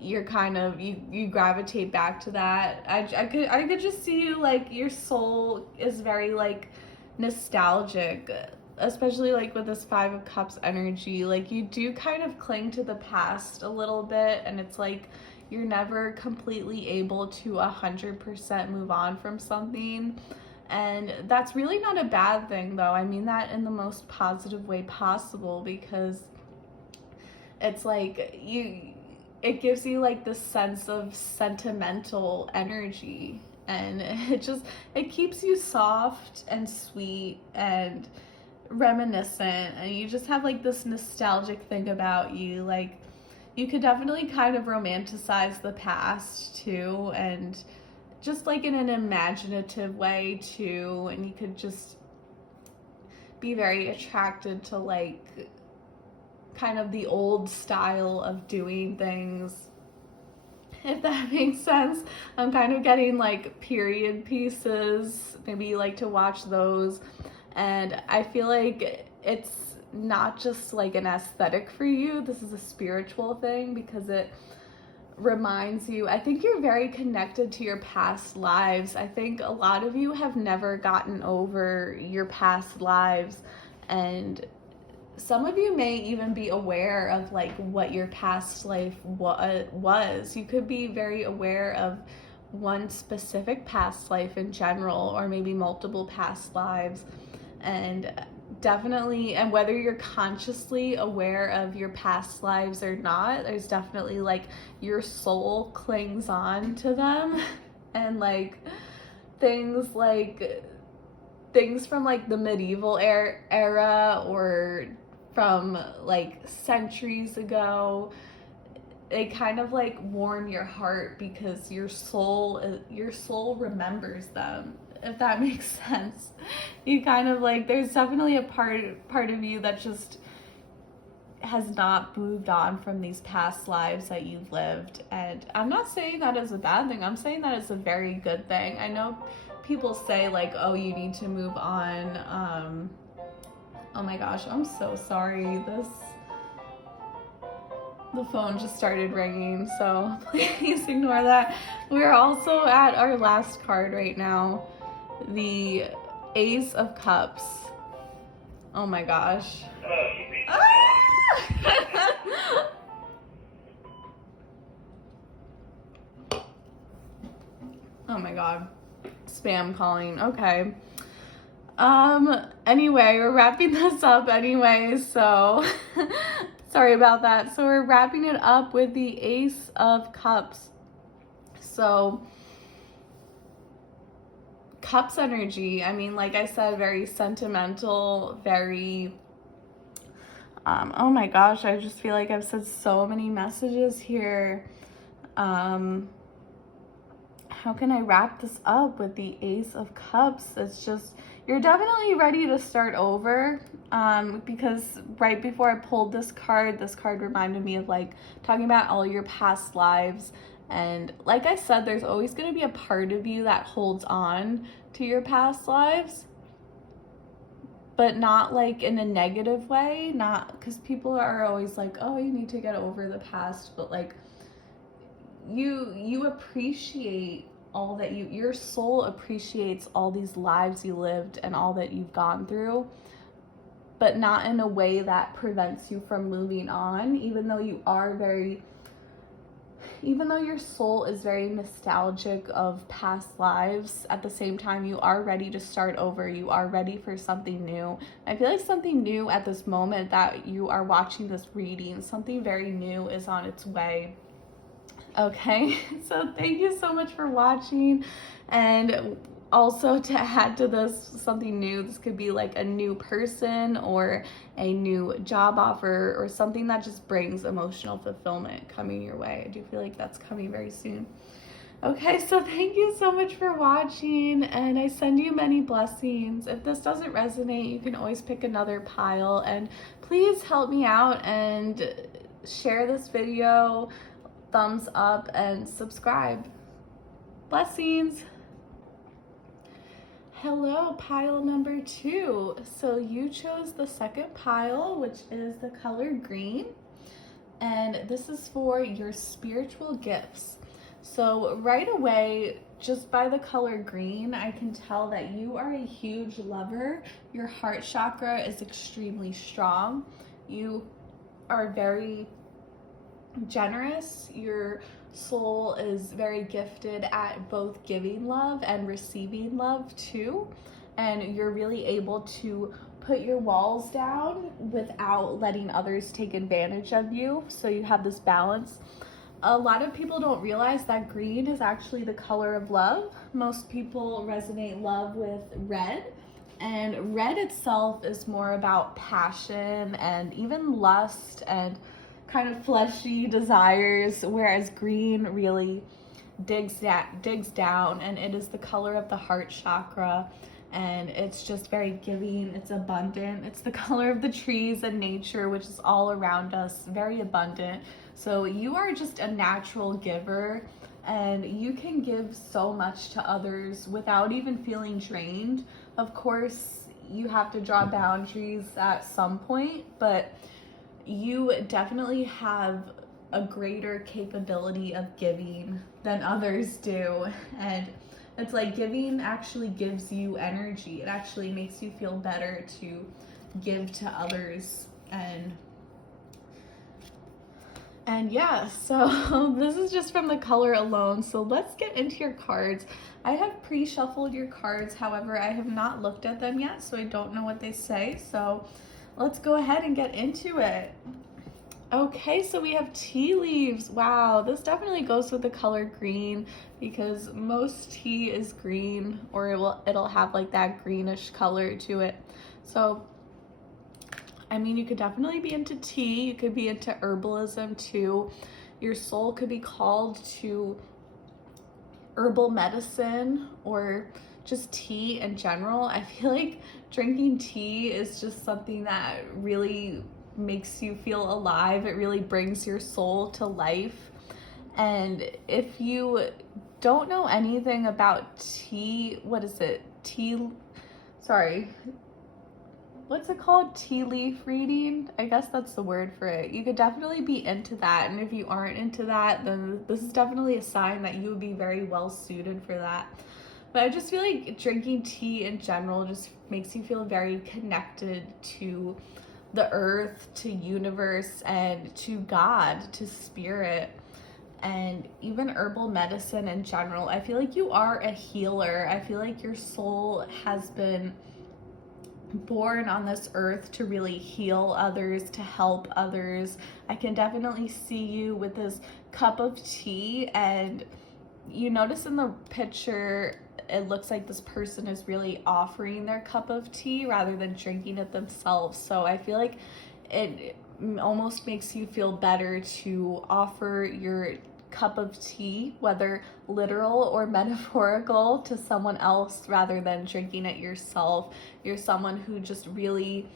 you're kind of, you gravitate back to that. I could just see you, like, your soul is very like nostalgic, especially like with this Five of Cups energy. Like, you do kind of cling to the past a little bit, and it's like you're never completely able to 100% move on from something. And that's really not a bad thing, though. I mean that in the most positive way possible, because it's like it gives you like this sense of sentimental energy, and it keeps you soft and sweet and reminiscent, and you just have like this nostalgic thing about you. Like, you could definitely kind of romanticize the past too, and just like in an imaginative way too, and you could just be very attracted to like kind of the old style of doing things, if that makes sense. I'm kind of getting like period pieces. Maybe you like to watch those, and I feel like it's not just like an aesthetic for you. This is a spiritual thing, because it reminds you, I think you're very connected to your past lives. I think a lot of you have never gotten over your past lives, and some of you may even be aware of like what your past life was. You could be very aware of one specific past life in general, or maybe multiple past lives. And definitely, and whether you're consciously aware of your past lives or not, there's definitely like your soul clings on to them. And like things from like the medieval era or from like centuries ago, they kind of like warm your heart because your soul remembers them, if that makes sense. You kind of like, there's definitely a part of you that just has not moved on from these past lives that you've lived. And I'm not saying that is a bad thing. I'm saying that it's a very good thing. I know people say like, oh, you need to move on. Oh my gosh, I'm so sorry. The phone just started ringing, so please ignore that. We're also at our last card right now, the Ace of Cups. Oh my gosh. Oh my god. Spam calling. Okay. Anyway, we're wrapping this up anyway, so sorry about that. So we're wrapping it up with the Ace of Cups. So Cups energy, I mean, like I said, very sentimental, very oh my gosh, I just feel like I've said so many messages here. How can I wrap this up with the Ace of Cups? It's just, you're definitely ready to start over, because right before I pulled this card reminded me of like talking about all your past lives. And like I said, there's always going to be a part of you that holds on to your past lives, but not like in a negative way, not because people are always like, oh, you need to get over the past, but like you appreciate all that your soul appreciates all these lives you lived and all that you've gone through, but not in a way that prevents you from moving on, even though your soul is very nostalgic of past lives. At the same time, you are ready to start over. You are ready for something new. I feel like something new at this moment that you are watching this reading, something very new is on its way. Okay, so thank you so much for watching. And also, to add to this, something new, this could be like a new person or a new job offer or something that just brings emotional fulfillment coming your way. I do feel like that's coming very soon. Okay, so thank you so much for watching, and I send you many blessings. If this doesn't resonate, you can always pick another pile, and please help me out and share this video, thumbs up, and subscribe. Blessings. Hello, pile number 2. So you chose the second pile, which is the color green, and this is for your spiritual gifts. So right away, just by the color green, I can tell that you are a huge lover. Your heart chakra is extremely strong. You are very generous. Your soul is very gifted at both giving love and receiving love too, and you're really able to put your walls down without letting others take advantage of you, so you have this balance. A lot of people don't realize that green is actually the color of love. Most people resonate love with red, and red itself is more about passion and even lust and kind of fleshy desires, whereas green really digs down, and it is the color of the heart chakra, and it's just very giving, it's abundant, it's the color of the trees and nature, which is all around us, very abundant. So you are just a natural giver, and you can give so much to others without even feeling drained. Of course, you have to draw boundaries at some point, but you definitely have a greater capability of giving than others do. And it's like giving actually gives you energy. It actually makes you feel better to give to others And yeah, so this is just from the color alone. So let's get into your cards. I have pre-shuffled your cards. However, I have not looked at them yet, so I don't know what they say. So let's go ahead and get into it. Okay, so we have tea leaves. Wow, this definitely goes with the color green because most tea is green, or it'll have like that greenish color to it. So I mean, you could definitely be into tea. You could be into herbalism too. Your soul could be called to herbal medicine or just tea in general. I feel like drinking tea is just something that really makes you feel alive. It really brings your soul to life. And if you don't know anything about tea, what is it? What's it called? Tea leaf reading? I guess that's the word for it. You could definitely be into that. And if you aren't into that, then this is definitely a sign that you would be very well suited for that. But I just feel like drinking tea in general just makes you feel very connected to the earth, to universe, and to God, to spirit. And even herbal medicine in general. I feel like you are a healer. I feel like your soul has been born on this earth to really heal others, to help others. I can definitely see you with this cup of tea, and you notice in the picture it looks like this person is really offering their cup of tea rather than drinking it themselves. So I feel like it almost makes you feel better to offer your cup of tea, whether literal or metaphorical, to someone else rather than drinking it yourself. You're someone who just really,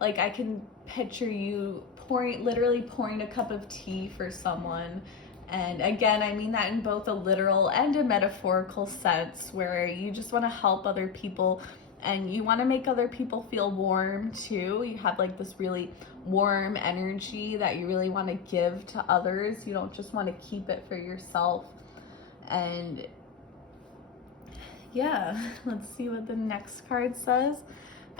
like, I can picture you literally pouring a cup of tea for someone. And again, I mean that in both a literal and a metaphorical sense, where you just want to help other people and you want to make other people feel warm too. You have like this really warm energy that you really want to give to others. You don't just want to keep it for yourself. And yeah, let's see what the next card says.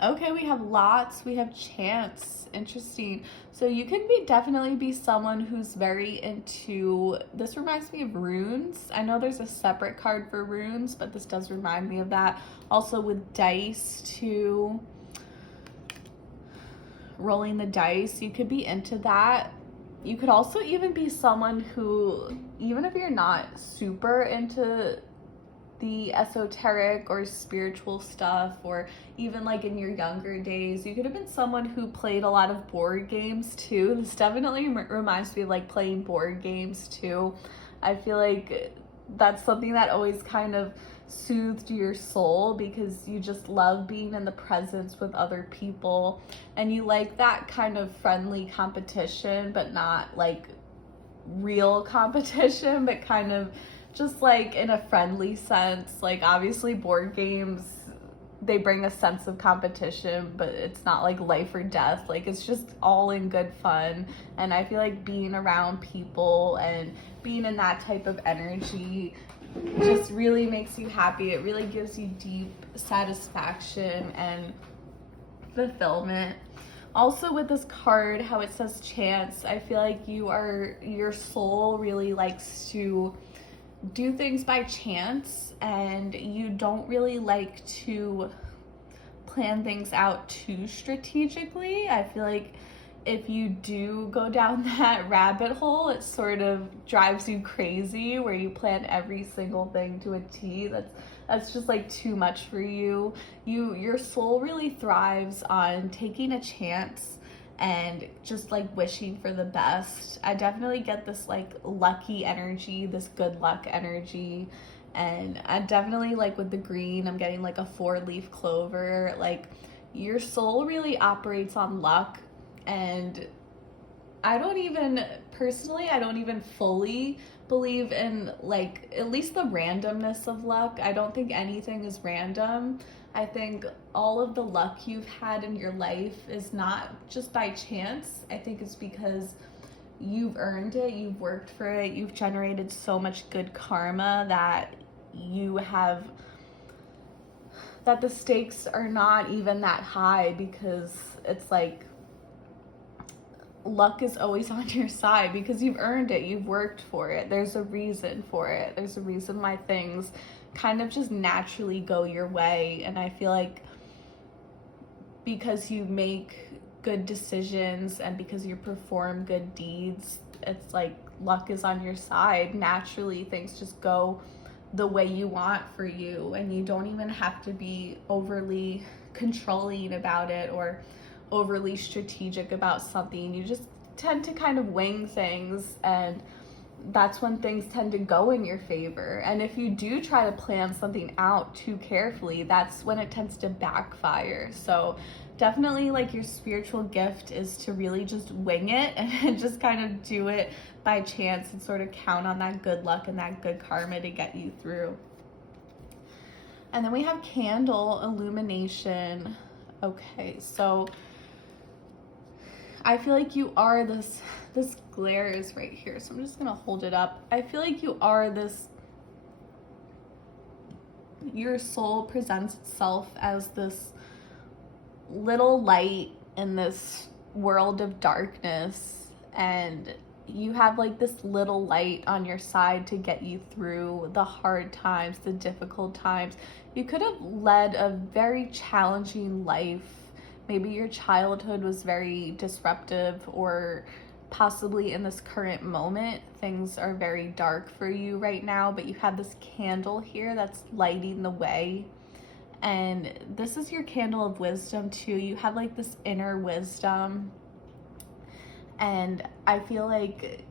Okay, we have lots. We have chance. Interesting. So you can definitely be someone who's very into, this reminds me of runes. I know there's a separate card for runes, but this does remind me of that. Also with dice too. Rolling the dice, you could be into that. You could also even be someone who, even if you're not super into the esoteric or spiritual stuff, or even like in your younger days, you could have been someone who played a lot of board games too. This definitely reminds me of like playing board games too. I feel like that's something that always kind of soothed your soul because you just love being in the presence with other people, and you like that kind of friendly competition, but not like real competition, but kind of just like in a friendly sense. Like obviously board games, they bring a sense of competition, but it's not like life or death. Like it's just all in good fun. And I feel like being around people and being in that type of energy just really makes you happy. It really gives you deep satisfaction and fulfillment. Also with this card, how it says chance, I feel like your soul really likes to do things by chance, and you don't really like to plan things out too strategically. I feel like if you do go down that rabbit hole, it sort of drives you crazy, where you plan every single thing to a T. That's just like too much for you. Your soul really thrives on taking a chance and just like wishing for the best. I definitely get this like lucky energy, this good luck energy. And I definitely like with the green, I'm getting like a 4-leaf clover. Like your soul really operates on luck. And I don't even fully believe in like at least the randomness of luck. I don't think anything is random. I think all of the luck you've had in your life is not just by chance. I think it's because you've earned it, you've worked for it, you've generated so much good karma that the stakes are not even that high, because it's like luck is always on your side because you've earned it, you've worked for it. There's a reason for it. There's a reason why things kind of just naturally go your way. And I feel like because you make good decisions and because you perform good deeds, it's like luck is on your side. Naturally, things just go the way you want for you, and you don't even have to be overly controlling about it or overly strategic about something. You just tend to kind of wing things, and that's when things tend to go in your favor. And if you do try to plan something out too carefully, that's when it tends to backfire. So definitely, like, your spiritual gift is to really just wing it and just kind of do it by chance and sort of count on that good luck and that good karma to get you through. And then we have candle illumination. Okay, so I feel like you are this glare is right here, so I'm just gonna hold it up. I feel like you are your soul presents itself as this little light in this world of darkness, and you have like this little light on your side to get you through the hard times, the difficult times. You could have led a very challenging life. Maybe your childhood was very disruptive, or possibly in this current moment, things are very dark for you right now, but you have this candle here that's lighting the way. And this is your candle of wisdom too. You have like this inner wisdom. And I feel like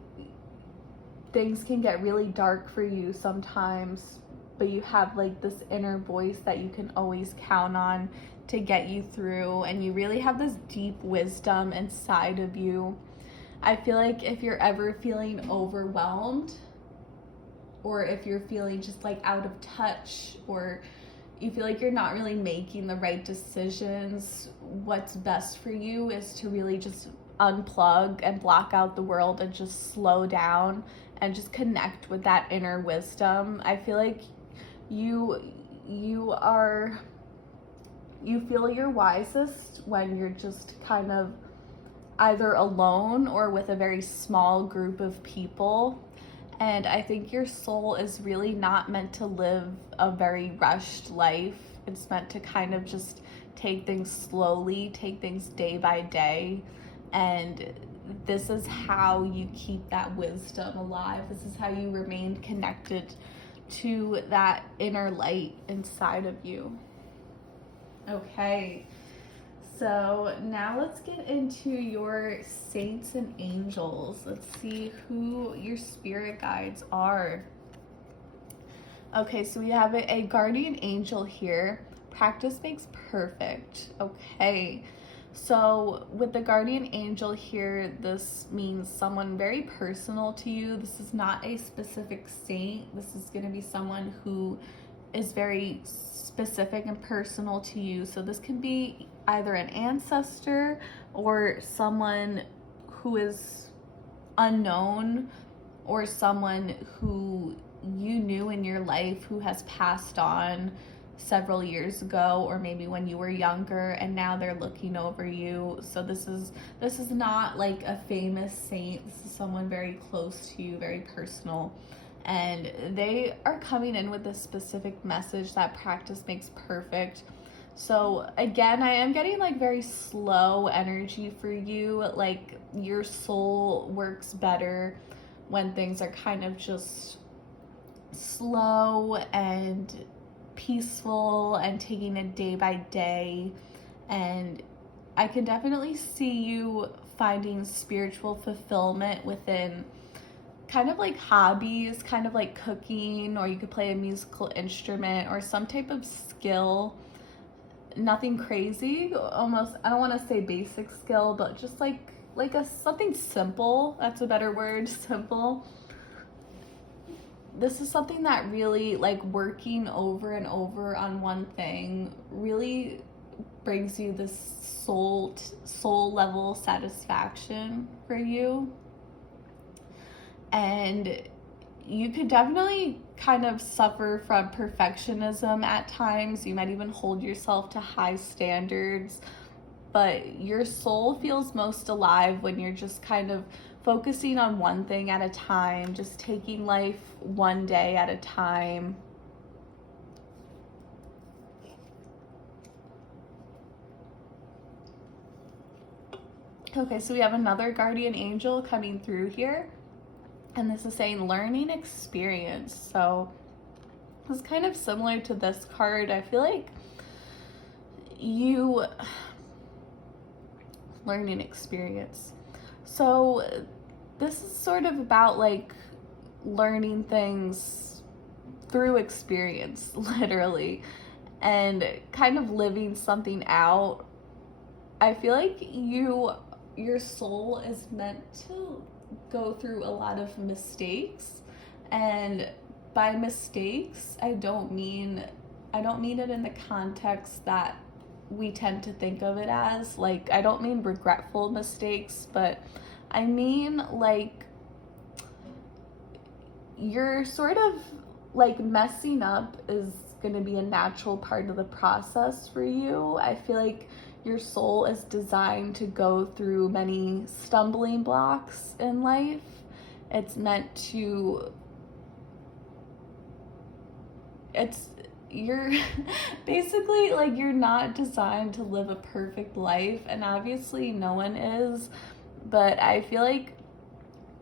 things can get really dark for you sometimes, but you have like this inner voice that you can always count on to get you through. And you really have this deep wisdom inside of you. I feel like if you're ever feeling overwhelmed, or if you're feeling just like out of touch, or you feel like you're not really making the right decisions, what's best for you is to really just unplug and block out the world and just slow down and just connect with that inner wisdom. I feel like you feel your wisest when you're just kind of either alone or with a very small group of people. And I think your soul is really not meant to live a very rushed life. It's meant to kind of just take things slowly, take things day by day. And this is how you keep that wisdom alive. This is how you remain connected to that inner light inside of you. Okay. So now let's get into your saints and angels. Let's see who your spirit guides are. Okay, so we have a guardian angel here. Practice makes perfect. Okay, so with the guardian angel here, this means someone very personal to you. This is not a specific saint. This is going to be someone who is very specific and personal to you. So this can be either an ancestor or someone who is unknown, or someone who you knew in your life who has passed on several years ago, or maybe when you were younger and now they're looking over you. So this is not like a famous saint. This is someone very close to you, very personal. And they are coming in with this specific message that practice makes perfect. So again, I am getting like very slow energy for you. Like your soul works better when things are kind of just slow and peaceful and taking it day by day. And I can definitely see you finding spiritual fulfillment within kind of like hobbies, kind of like cooking, or you could play a musical instrument or some type of skill. Nothing crazy, almost, I don't want to say basic skill, but just like something simple. That's a better word, simple. This is something that really, like, working over and over on one thing really brings you this soul level satisfaction for you. And you could definitely kind of suffer from perfectionism at times. You might even hold yourself to high standards. but your soul feels most alive when you're just kind of focusing on one thing at a time, just taking life one day at a time. Okay, so we have another guardian angel coming through here, and this is saying learning experience. So it's kind of similar to this card. I feel like you learning experience. So this is sort of about like learning things through experience, literally, and kind of living something out. I feel like your soul is meant to go through a lot of mistakes, and by mistakes I don't mean it in the context that we tend to think of it as. Like, I don't mean regretful mistakes, but I mean like you're sort of like messing up is going to be a natural part of the process for you. I feel like your soul is designed to go through many stumbling blocks in life. It's meant to, you're basically like, you're not designed to live a perfect life, and obviously no one is, but I feel like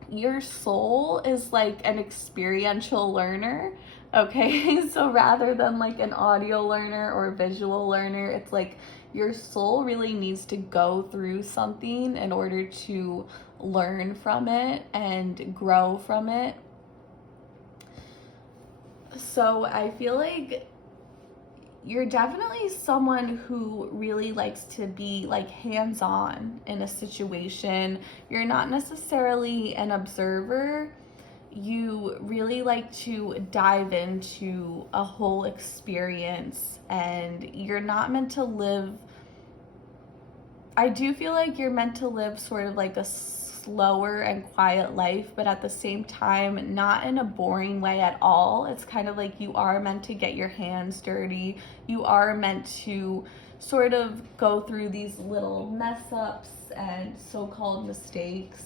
your soul is like an experiential learner. Okay, so rather than like an audio learner or visual learner, it's like your soul really needs to go through something in order to learn from it and grow from it. So I feel like you're definitely someone who really likes to be like hands-on in a situation. You're not necessarily an observer. You really like to dive into a whole experience, and you're not meant to live, I do feel like you're meant to live sort of like a slower and quiet life, but at the same time, not in a boring way at all. It's kind of like you are meant to get your hands dirty. You are meant to sort of go through these little mess ups and so-called mistakes,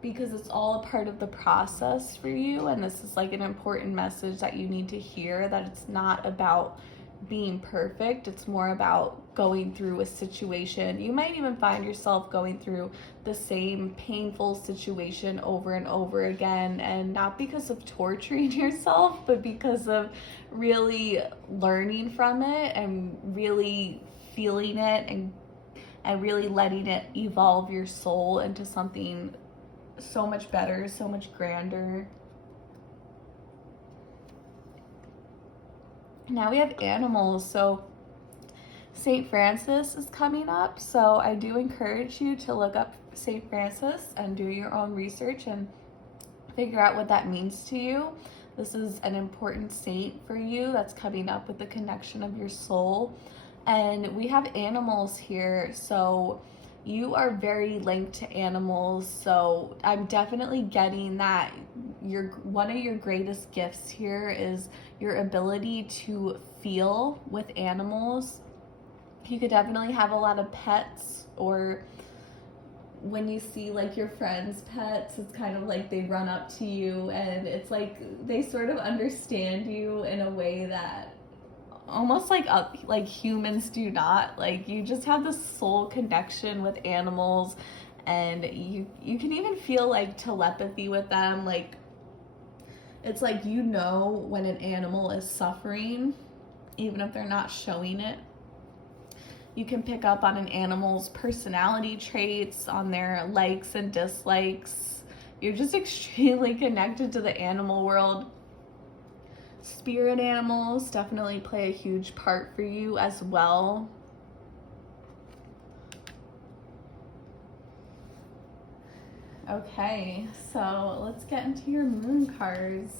because it's all a part of the process for you. And this is like an important message that you need to hear, that it's not about being perfect. It's more about going through a situation. You might even find yourself going through the same painful situation over and over again, and not because of torturing yourself, but because of really learning from it and really feeling it, and really letting it evolve your soul into something so much better, so much grander. Now we have animals. So St. Francis is coming up, so I do encourage you to look up St. Francis and do your own research and figure out what that means to you. This is an important saint for you that's coming up with the connection of your soul. And we have animals here, so you are very linked to animals. So I'm definitely getting that one of your greatest gifts here is your ability to feel with animals. You could definitely have a lot of pets, or when you see like your friends' pets, it's kind of like they run up to you, and it's like they sort of understand you in a way that almost like humans do not. Like, you just have this soul connection with animals, and you can even feel like telepathy with them. Like, it's like, you know when an animal is suffering, even if they're not showing it. You can pick up on an animal's personality traits, on their likes and dislikes. You're just extremely connected to the animal world. Spirit animals definitely play a huge part for you as well. Okay, so let's get into your moon cards.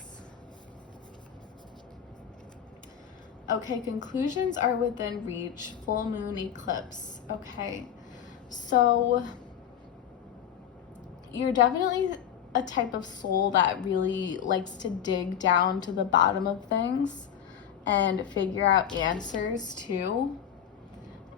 Okay, conclusions are within reach. Full moon eclipse. Okay, so you're definitely a type of soul that really likes to dig down to the bottom of things and figure out answers too.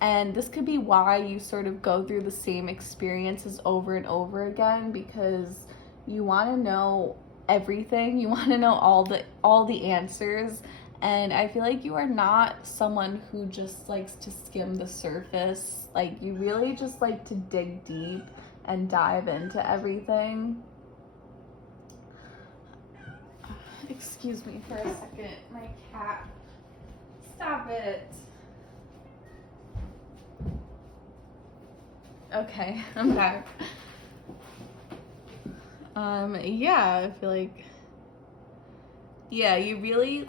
And this could be why you sort of go through the same experiences over and over again, because you want to know everything. You want to know all the answers. And I feel like you are not someone who just likes to skim the surface. Like, you really just like to dig deep and dive into everything. Excuse me for a second. My cat. Stop it. Okay, I'm back. Yeah, I feel like, yeah, you really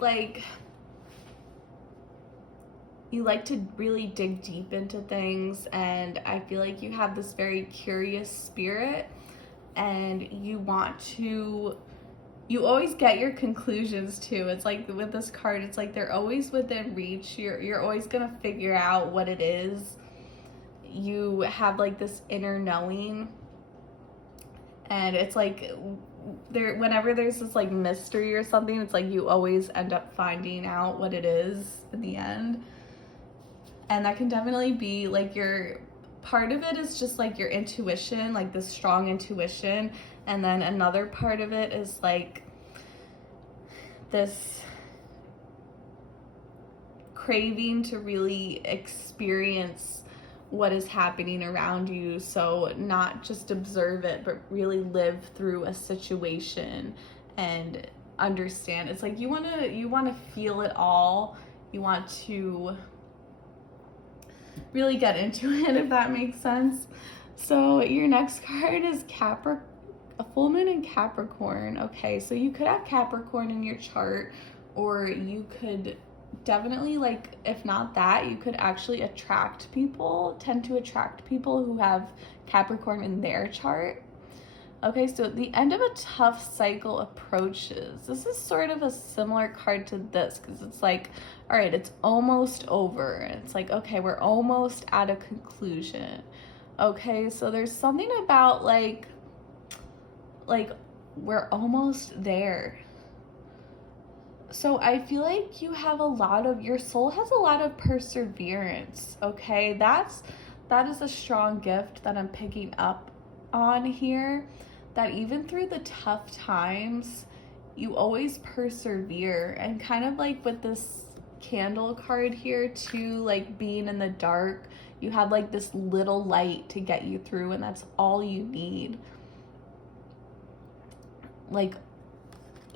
you like to really dig deep into things, and I feel like you have this very curious spirit, and you always get your conclusions too. It's like with this card, it's like they're always within reach. You're always gonna figure out what it is. You have like this inner knowing, and it's like whenever there's this like mystery or something, it's like you always end up finding out what it is in the end. And that can definitely be like your part of it is just like your intuition, like this strong intuition, and then another part of it is like this craving to really experience what is happening around you. So not just observe it, but really live through a situation and understand. It's like you want to feel it all. You want to really get into it, if that makes sense. So your next card is a full moon in Capricorn. Okay, so you could have Capricorn in your chart, or you could definitely, like, if not that, you could actually tend to attract people who have Capricorn in their chart. Okay, so the end of a tough cycle approaches. This is sort of a similar card to this, because it's like, all right, it's almost over. It's like, okay, we're almost at a conclusion. Okay, so there's something about like we're almost there. So I feel like your soul has a lot of perseverance. Okay, that is a strong gift that I'm picking up on here, that even through the tough times, you always persevere. And kind of like with this candle card here too, like being in the dark, you have like this little light to get you through, and that's all you need. Like,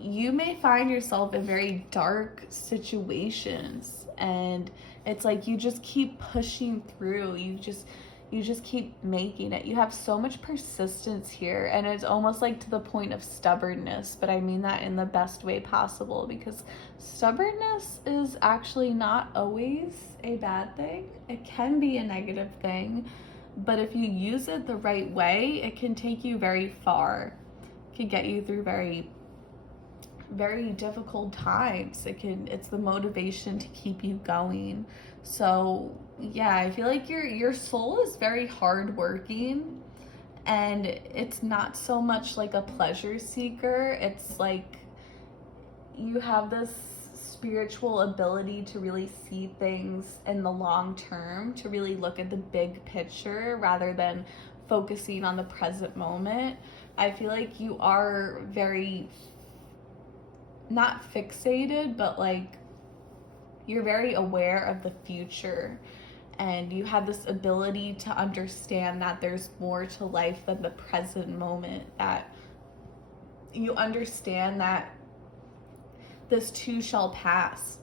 you may find yourself in very dark situations, and it's like you just keep pushing through. You just keep making it. You have so much persistence here, and it's almost like to the point of stubbornness, but I mean that in the best way possible, because stubbornness is actually not always a bad thing. It can be a negative thing, but if you use it the right way, it can take you very far. It can get you through very, very difficult times. It's the motivation to keep you going. So yeah, I feel like your soul is very hardworking, and it's not so much like a pleasure seeker. It's like you have this spiritual ability to really see things in the long term, to really look at the big picture rather than focusing on the present moment. I feel like you are very, not fixated, but like you're very aware of the future, and you have this ability to understand that there's more to life than the present moment, that you understand that this too shall pass.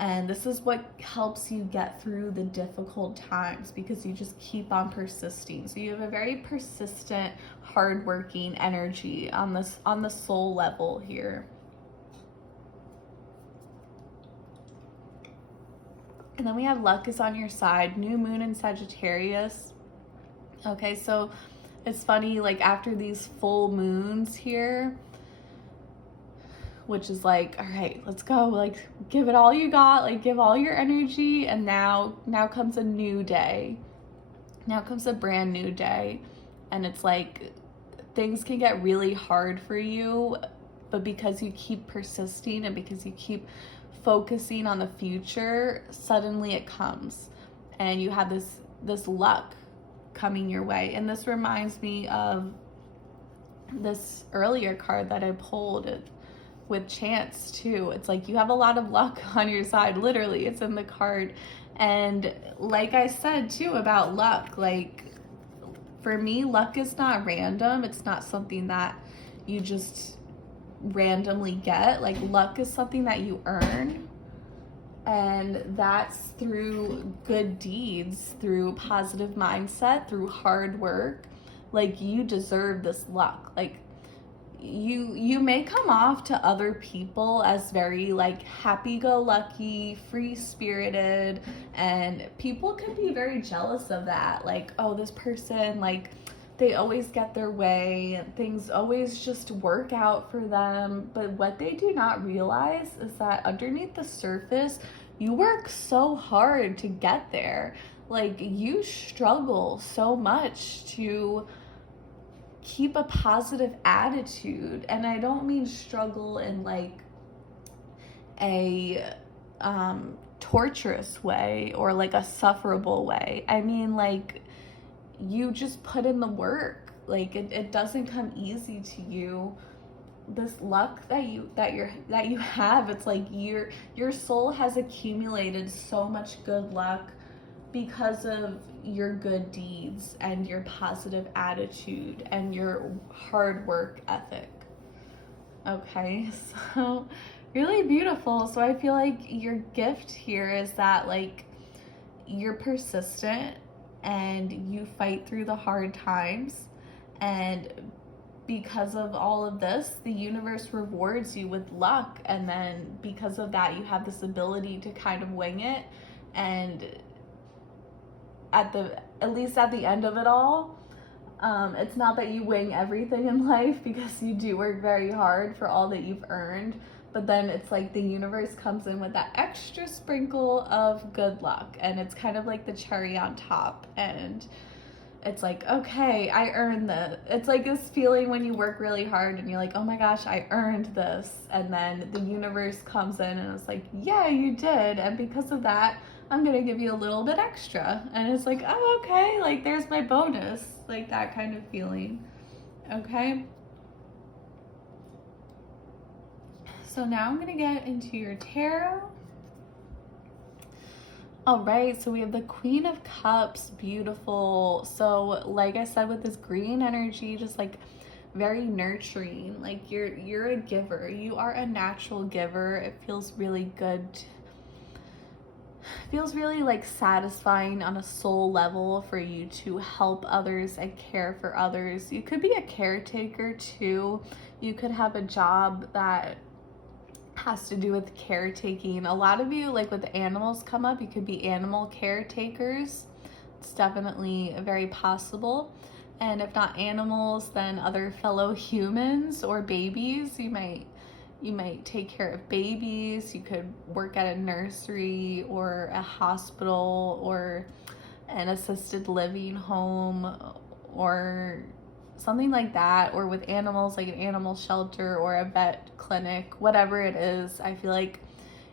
And this is what helps you get through the difficult times, because you just keep on persisting. So you have a very persistent, hardworking energy on the soul level here. And then we have luck is on your side, new moon in Sagittarius. Okay, so it's funny, like after these full moons here, which is like, all right, let's go, like give it all you got, like give all your energy, and now comes a new day. Now comes a brand new day, and it's like things can get really hard for you, but because you keep persisting and because you keep focusing on the future, suddenly it comes. and you have this luck coming your way. And this reminds me of this earlier card that I pulled with chance too. It's like you have a lot of luck on your side. Literally, it's in the card. And like I said too about luck, like for me, luck is not random. It's not something that you just randomly get. Like luck is something that you earn, and that's through good deeds, through positive mindset, through hard work. Like you deserve this luck. Like you may come off to other people as very like happy-go-lucky, free-spirited, and people can be very jealous of that. Like, oh, this person, like they always get their way and things always just work out for them. But what they do not realize is that underneath the surface, you work so hard to get there. Like you struggle so much to keep a positive attitude. And I don't mean struggle in like a torturous way or like a sufferable way. I mean like you just put in the work. Like it doesn't come easy to you. This luck that you have, it's like your soul has accumulated so much good luck because of your good deeds and your positive attitude and your hard work ethic. Okay, so really beautiful. So I feel like your gift here is that like you're persistent and you fight through the hard times, and because of all of this, the universe rewards you with luck, and then because of that, you have this ability to kind of wing it. And at least at the end of it all, it's not that you wing everything in life, because you do work very hard for all that you've earned, but then it's like the universe comes in with that extra sprinkle of good luck, and it's kind of like the cherry on top. And it's like, okay, I earned this. It's like this feeling when you work really hard and you're like, oh my gosh, I earned this. And then the universe comes in and it's like, yeah, you did. And because of that, I'm going to give you a little bit extra. And it's like, oh, okay, like there's my bonus. Like that kind of feeling. Okay. So now I'm going to get into your tarot. All right, so we have the Queen of Cups, beautiful. So like I said, with this green energy, just like very nurturing, like you're a giver. You are a natural giver. It feels really good. It feels really like satisfying on a soul level for you to help others and care for others. You could be a caretaker too. You could have a job that has to do with caretaking. A lot of you, like with animals come up, you could be animal caretakers. It's definitely very possible. And if not animals, then other fellow humans or babies. You might take care of babies. You could work at a nursery or a hospital or an assisted living home or something like that, or with animals like an animal shelter or a vet clinic, whatever it is. I feel like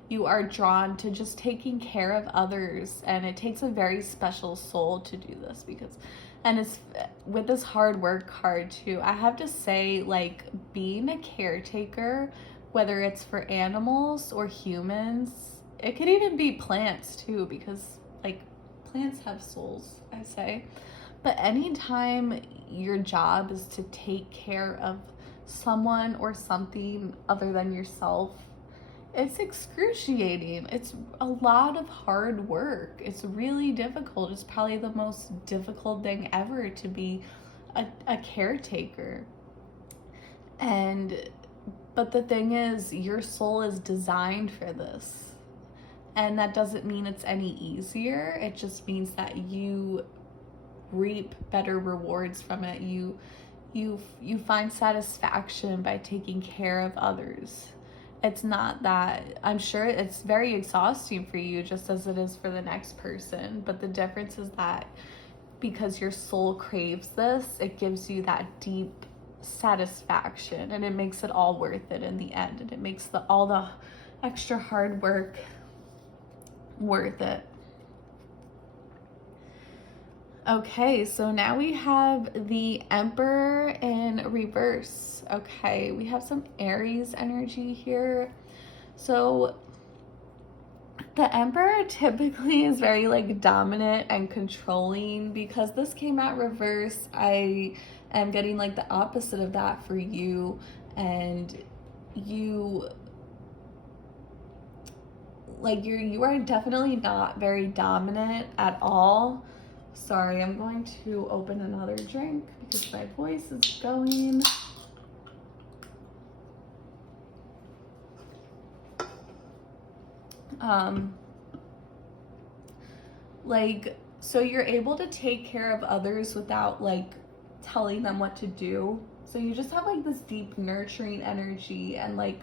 you are drawn to just taking care of others, and it takes a very special soul to do this, because and it's with this hard work card too. I have to say, like being a caretaker, whether it's for animals or humans, it could even be plants too, because like plants have souls, I say. But anytime your job is to take care of someone or something other than yourself, it's excruciating. It's a lot of hard work. It's really difficult. It's probably the most difficult thing ever to be a caretaker. But the thing is, your soul is designed for this. And that doesn't mean it's any easier. It just means that you reap better rewards from it. You find satisfaction by taking care of others. It's not that, I'm sure it's very exhausting for you, just as it is for the next person, but the difference is that because your soul craves this, it gives you that deep satisfaction, and it makes it all worth it in the end, and it makes all the extra hard work worth it. Okay, so now we have the Emperor in reverse. Okay, we have some Aries energy here. So the Emperor typically is very like dominant and controlling. Because this came out reverse, I am getting like the opposite of that for you. And you you are definitely not very dominant at all. Sorry, I'm going to open another drink because my voice is going. So you're able to take care of others without like telling them what to do. So you just have like this deep nurturing energy, and like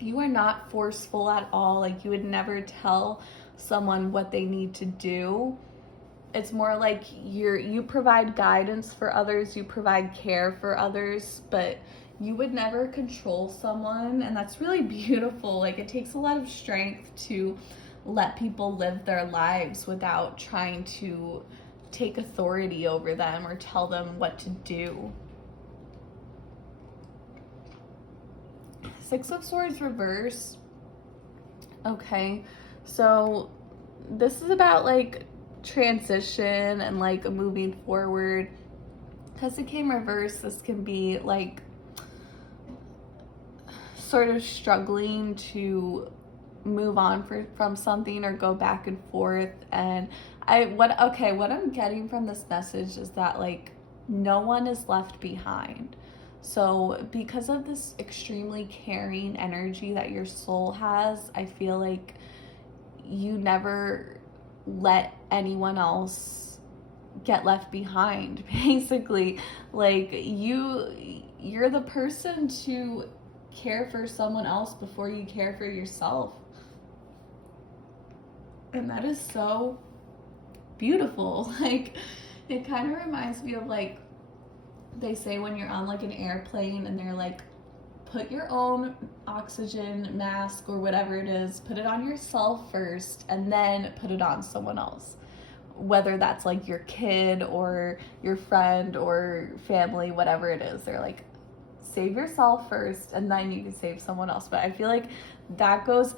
you are not forceful at all. Like you would never tell someone what they need to do. It's more like you provide guidance for others, you provide care for others, but you would never control someone, and that's really beautiful. Like it takes a lot of strength to let people live their lives without trying to take authority over them or tell them what to do. Six of Swords reverse. Okay, so this is about like transition and like moving forward. Because it came reverse, this can be like sort of struggling to move on from something or go back and forth. And what I'm getting from this message is that like no one is left behind. So because of this extremely caring energy that your soul has, I feel like you never let anyone else get left behind, basically. Like you're the person to care for someone else before you care for yourself. And that is so beautiful. Like it kind of reminds me of like they say when you're on like an airplane and they're like, put your own oxygen mask or whatever it is, put it on yourself first and then put it on someone else. Whether that's like your kid or your friend or family, whatever it is, they're like, save yourself first and then you can save someone else. But I feel like that goes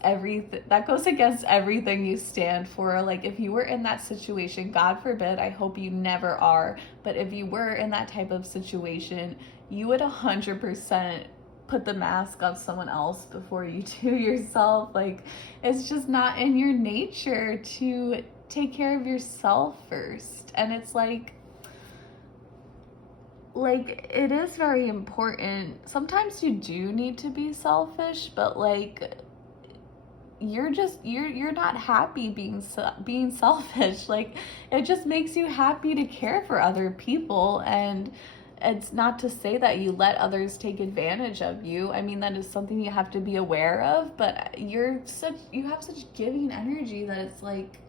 against everything you stand for. Like if you were in that situation, God forbid, I hope you never are, but if you were in that type of situation, you would 100% put the mask on someone else before you do yourself. Like it's just not in your nature to take care of yourself first. And it's like it is very important. Sometimes you do need to be selfish, but like you're not happy being selfish. Like it just makes you happy to care for other people. And it's not to say that you let others take advantage of you. I mean, that is something you have to be aware of, but you have such giving energy that it's like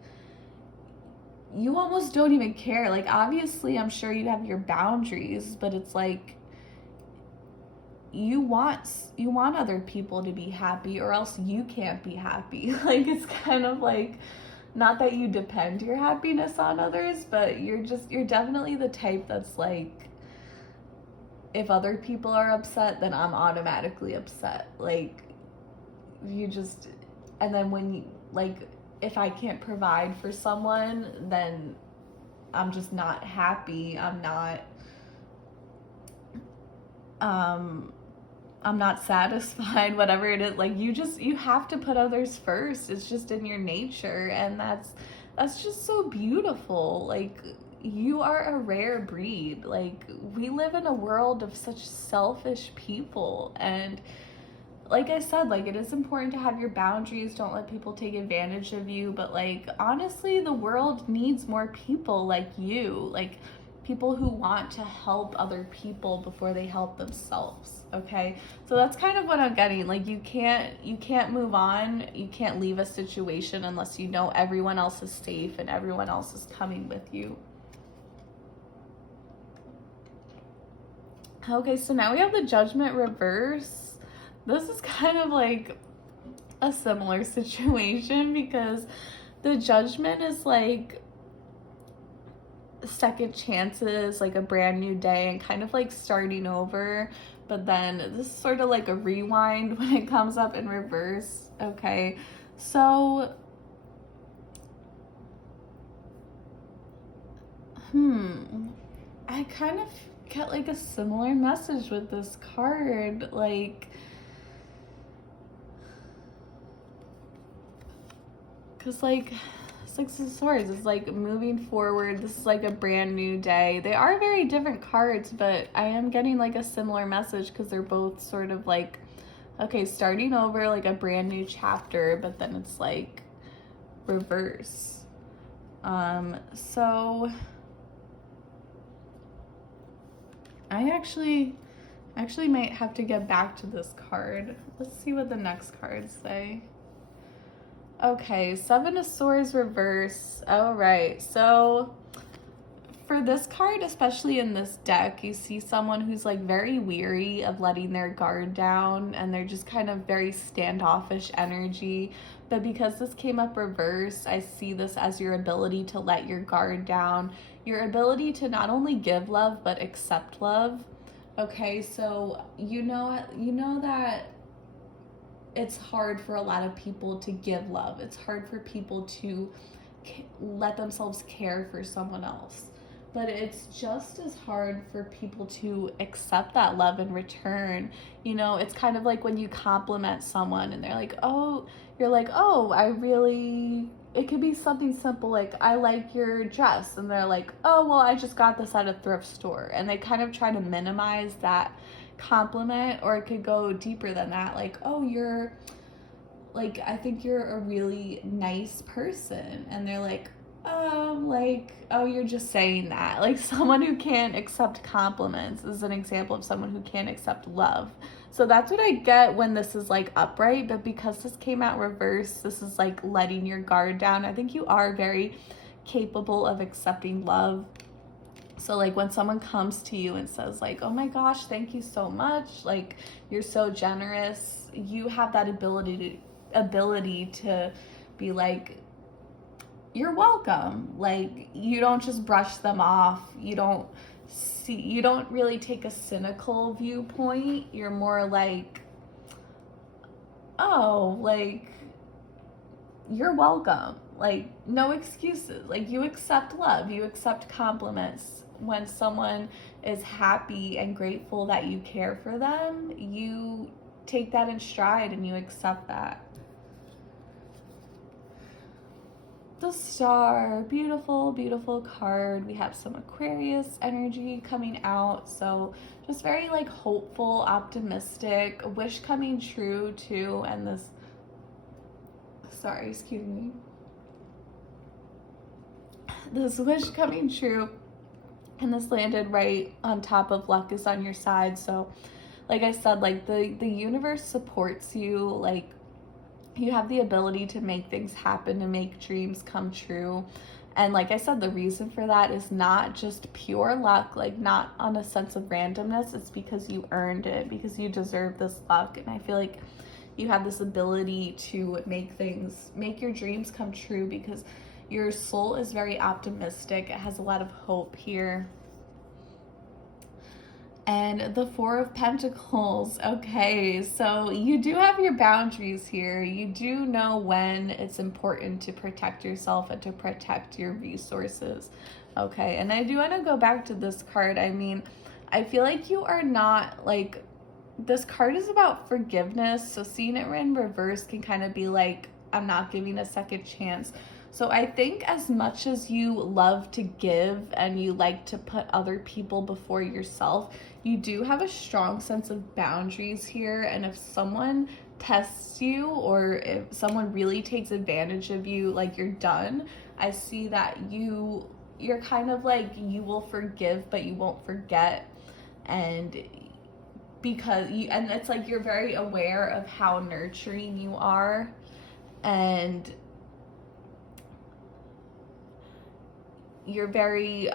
you almost don't even care. Like obviously I'm sure you have your boundaries, but it's like you want other people to be happy or else you can't be happy. Like it's kind of like, not that you depend your happiness on others, but you're definitely the type that's like, if other people are upset, then I'm automatically upset. Like and then when you like, if I can't provide for someone, then I'm just not happy. I'm not satisfied, whatever it is. Like you have to put others first. It's just in your nature, and that's just so beautiful. Like you are a rare breed. Like we live in a world of such selfish people, and like I said, like it is important to have your boundaries. Don't let people take advantage of you. But like honestly, the world needs more people like you. Like people who want to help other people before they help themselves. Okay? So that's kind of what I'm getting. Like you can't move on. You can't leave a situation unless you know everyone else is safe and everyone else is coming with you. Okay, so now we have the Judgment reverse. This is kind of like a similar situation because the Judgment is like second chances, like a brand new day, and kind of like starting over. But then this is sort of like a rewind when it comes up in reverse. Okay, so I kind of get like a similar message with this card, like, because like Six of Swords is like moving forward. This is like a brand new day. They are very different cards, but I am getting like a similar message because they're both sort of like, okay, starting over, like a brand new chapter, but then it's like reverse. So I actually might have to get back to this card. Let's see what the next cards say. Okay, Seven of Swords reverse. All right, so for this card, especially in this deck, you see someone who's like very weary of letting their guard down, and they're just kind of very standoffish energy. But because this came up reverse, I see this as your ability to let your guard down, your ability to not only give love but accept love. Okay, so you know that it's hard for a lot of people to give love. It's hard for people to let themselves care for someone else. But it's just as hard for people to accept that love in return. You know, it's kind of like when you compliment someone and they're like, oh, you're like, oh, it could be something simple like, I like your dress. And they're like, oh, well, I just got this at a thrift store. And they kind of try to minimize that compliment, or it could go deeper than that. Like, oh, I think you're a really nice person. And they're like, oh, you're just saying that. Like, someone who can't accept compliments is an example of someone who can't accept love. So that's what I get when this is like upright, but because this came out reverse, this is like letting your guard down. I think you are very capable of accepting love. So like when someone comes to you and says like, oh my gosh, thank you so much, like you're so generous, you have that ability to be like, you're welcome. Like, you don't just brush them off. You don't really take a cynical viewpoint. You're more like, oh, like, you're welcome. Like, no excuses. Like, you accept love. You accept compliments. When someone is happy and grateful that you care for them, you take that in stride and you accept that. The Star, beautiful, beautiful card. We have some Aquarius energy coming out, so just very like hopeful, optimistic, a wish coming true too. And this wish coming true, and this landed right on top of luck is on your side. So like I said, like the universe supports you. Like, you have the ability to make things happen, to make dreams come true. And like I said, the reason for that is not just pure luck, like not on a sense of randomness. It's because you earned it, because you deserve this luck. And I feel like you have this ability to make your dreams come true, because your soul is very optimistic. It has a lot of hope here. And the Four of Pentacles. Okay, so you do have your boundaries here. You do know when it's important to protect yourself and to protect your resources. Okay, and I do want to go back to this card. I mean, I feel like you are not like, this card is about forgiveness. So seeing it in reverse can kind of be like, I'm not giving a second chance. So I think as much as you love to give and you like to put other people before yourself, you do have a strong sense of boundaries here. And if someone tests you, or if someone really takes advantage of you, like, you're done. I see that you're kind of like, you will forgive, but you won't forget. And and it's like, you're very aware of how nurturing you are. And you're very,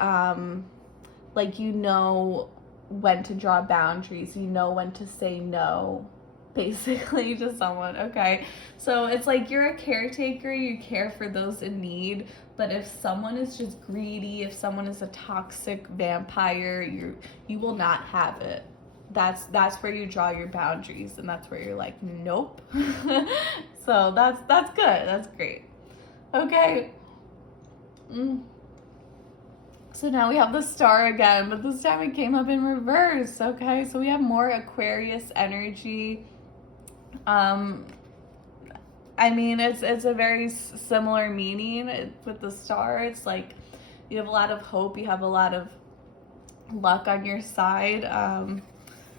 like, you know when to draw boundaries, you know when to say no. basically, to someone. Okay, so it's like you're a caretaker, you care for those in need, but if someone is just greedy, if someone is a toxic vampire, you will not have it. That's where you draw your boundaries, and that's where you're like, nope. So that's good. That's great. Okay. So now we have the star again, but this time it came up in reverse. Okay, so we have more Aquarius energy. I mean, it's a very similar meaning with the star. It's like you have a lot of hope, you have a lot of luck on your side.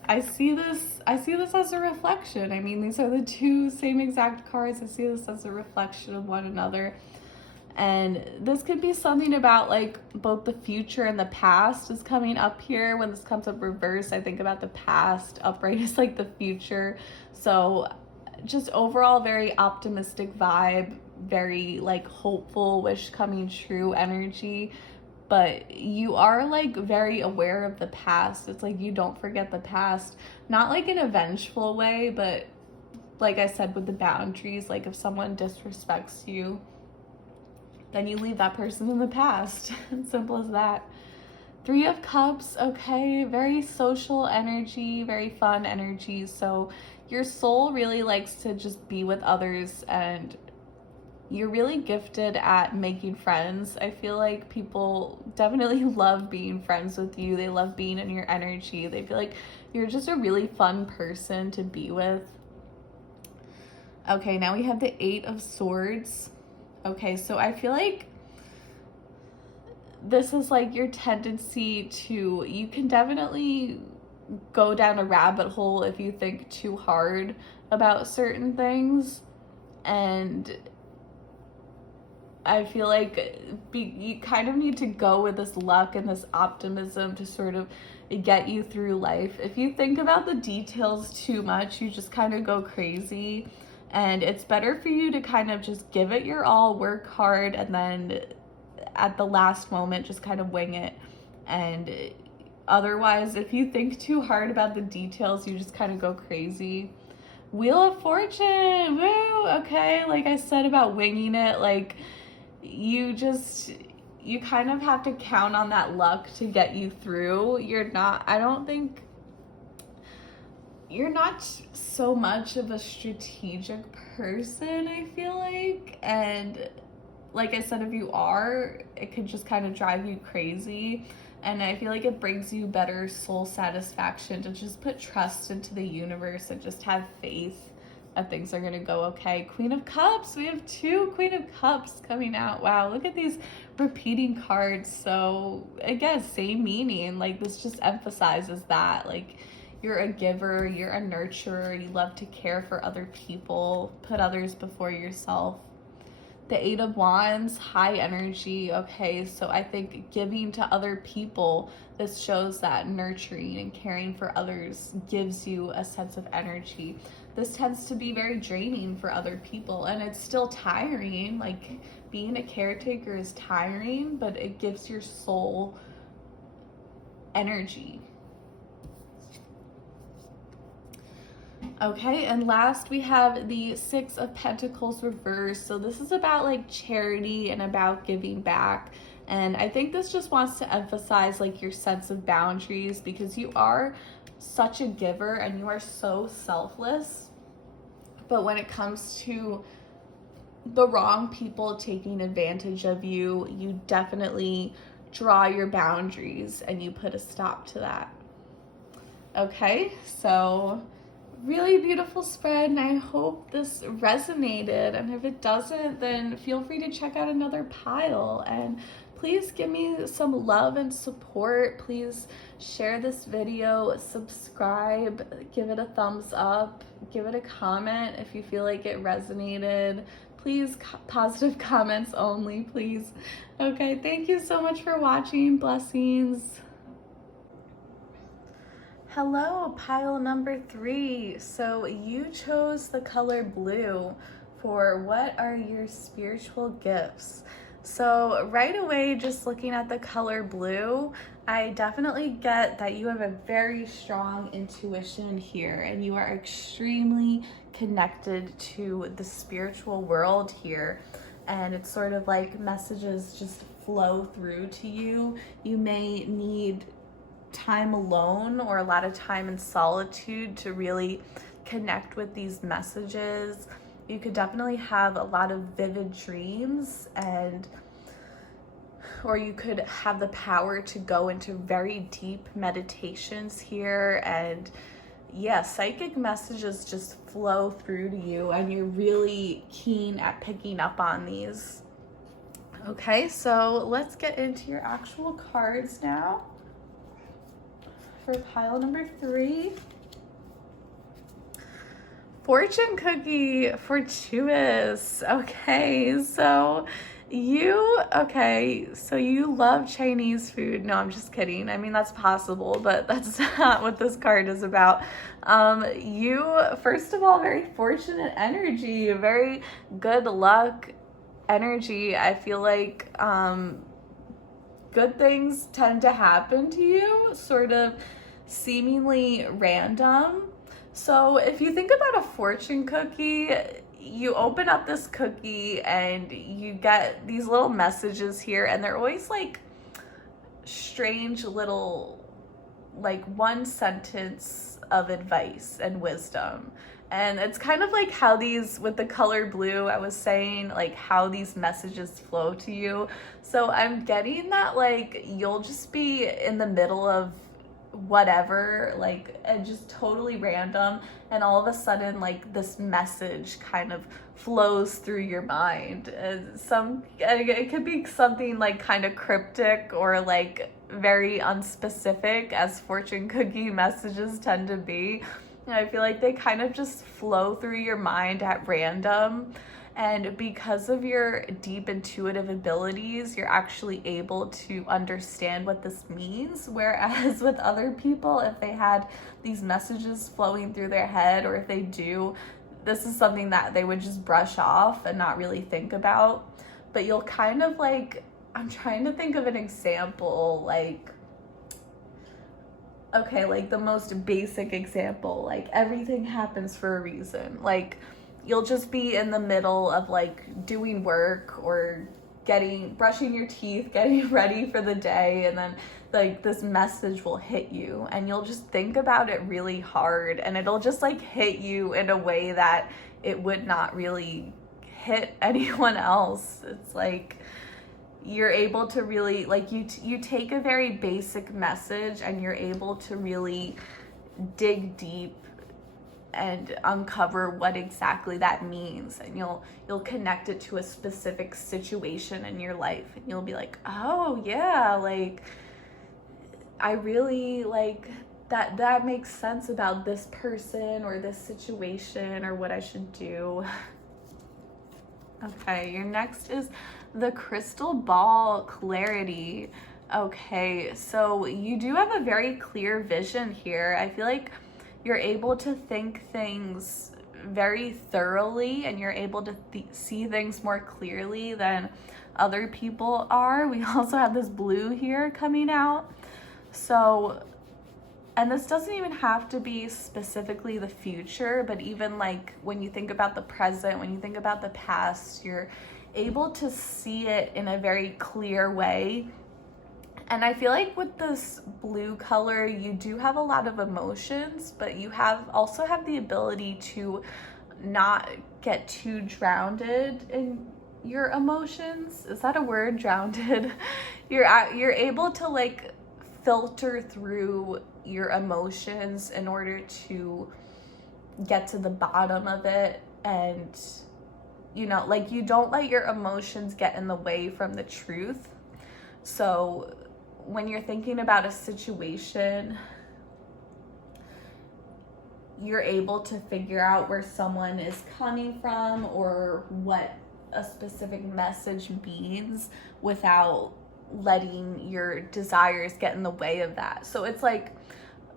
I see this as a reflection. I mean, these are the two same exact cards. I see this as a reflection of one another. And this could be something about like both the future and the past is coming up here. When this comes up reverse, I think about the past. Upright is like the future. So just overall very optimistic vibe, very like hopeful, wish coming true energy. But you are like very aware of the past. It's like you don't forget the past. Not like in a vengeful way, but like I said with the boundaries, like if someone disrespects you, then you leave that person in the past. Simple as that. 3 of Cups, okay, very social energy, very fun energy. So your soul really likes to just be with others, and you're really gifted at making friends. I feel like people definitely love being friends with you. They love being in your energy. They feel like you're just a really fun person to be with. Okay, now we have the 8 of Swords. Okay, so I feel like this is like your tendency to, you can definitely go down a rabbit hole if you think too hard about certain things. And I feel like you kind of need to go with this luck and this optimism to sort of get you through life. If you think about the details too much, you just kind of go crazy. And it's better for you to kind of just give it your all, work hard, and then at the last moment, just kind of wing it. And otherwise, if you think too hard about the details, you just kind of go crazy. Wheel of Fortune, woo, okay, like I said about winging it, like you kind of have to count on that luck to get you through. You're not so much of a strategic person, I feel like. And like I said, if you are, it could just kind of drive you crazy. And I feel like it brings you better soul satisfaction to just put trust into the universe and just have faith that things are going to go okay. Queen of Cups, we have 2 Queen of Cups coming out. Wow, look at these repeating cards. So again, same meaning. Like this just emphasizes that, like, you're a giver, you're a nurturer, you love to care for other people, put others before yourself. The 8 of Wands, high energy. Okay, so I think giving to other people, this shows that nurturing and caring for others gives you a sense of energy. This tends to be very draining for other people, and it's still tiring. Like being a caretaker is tiring, but it gives your soul energy. Okay, and last we have the 6 of Pentacles reversed. So this is about like charity and about giving back. And I think this just wants to emphasize like your sense of boundaries, because you are such a giver and you are so selfless. But when it comes to the wrong people taking advantage of you, you definitely draw your boundaries and you put a stop to that. Okay, so really beautiful spread, and I hope this resonated. And if it doesn't, then feel free to check out another pile. And please give me some love and support. Please share this video, subscribe, give it a thumbs up, give it a comment if you feel like it resonated. Please, positive comments only, please. Okay, thank you so much for watching. Blessings. Hello, pile number 3. So you chose the color blue for what are your spiritual gifts. So right away, just looking at the color blue, I definitely get that you have a very strong intuition here and you are extremely connected to the spiritual world here. And it's sort of like messages just flow through to you. You may need time alone or a lot of time in solitude to really connect with these messages. You could definitely have a lot of vivid dreams, and or you could have the power to go into very deep meditations here. And yeah, psychic messages just flow through to you and you're really keen at picking up on these. Okay, so let's get into your actual cards now for pile number 3. Fortune cookie, fortuitous. Okay, so you love Chinese food. No, I'm just kidding. I mean, that's possible, but that's not what this card is about. You, first of all, very fortunate energy, very good luck energy. I feel like good things tend to happen to you, sort of seemingly random. So if you think about a fortune cookie, you open up this cookie and you get these little messages here, and they're always like strange little, like one sentence of advice and wisdom. And it's kind of like how these, with the color blue, I was saying, like how these messages flow to you. So I'm getting that like you'll just be in the middle of whatever, like, and just totally random, and all of a sudden like this message kind of flows through your mind. It could be something like kind of cryptic or like very unspecific, as fortune cookie messages tend to be. And I feel like they kind of just flow through your mind at random. And because of your deep intuitive abilities, you're actually able to understand what this means. Whereas with other people, if they had these messages flowing through their head, or if they do, this is something that they would just brush off and not really think about. But you'll kind of like, I'm trying to think of an example, like, okay, like the most basic example, like everything happens for a reason. Like, you'll just be in the middle of like doing work or brushing your teeth, getting ready for the day, and then like this message will hit you and you'll just think about it really hard, and it'll just like hit you in a way that it would not really hit anyone else. It's like you're able to really, like, you take a very basic message and you're able to really dig deep and uncover what exactly that means, and you'll connect it to a specific situation in your life, and you'll be like, oh yeah, like I really like that makes sense about this person or this situation or what I should do. Okay, your next is the crystal ball clarity. Okay, so you do have a very clear vision here. I feel like you're able to think things very thoroughly, and you're able to see things more clearly than other people are. We also have this blue here coming out. So, and this doesn't even have to be specifically the future, but even like when you think about the present, when you think about the past, you're able to see it in a very clear way. And I feel like with this blue color, you do have a lot of emotions, but you also have the ability to not get too drowned in your emotions. Is that a word, drowned? You're able to like filter through your emotions in order to get to the bottom of it. And like you don't let your emotions get in the way from the truth. So when you're thinking about a situation, you're able to figure out where someone is coming from or what a specific message means without letting your desires get in the way of that. So it's like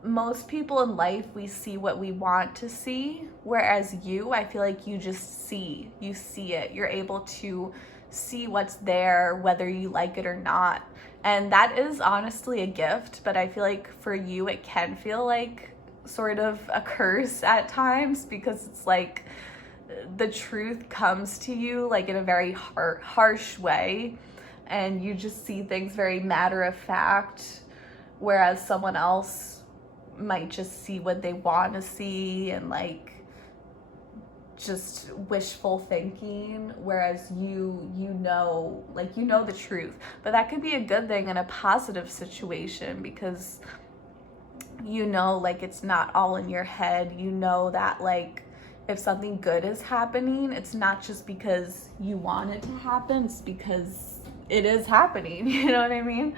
most people in life, we see what we want to see, whereas I feel like you just see it. You're able to see what's there, whether you like it or not. And that is honestly a gift, but I feel like for you, it can feel like sort of a curse at times, because it's like the truth comes to you like in a very harsh way, and you just see things very matter of fact, whereas someone else might just see what they want to see and like just wishful thinking, whereas you know the truth. But that could be a good thing in a positive situation, because you know, like, it's not all in your head. You know that like if something good is happening, it's not just because you want it to happen, it's because it is happening. You know what I mean?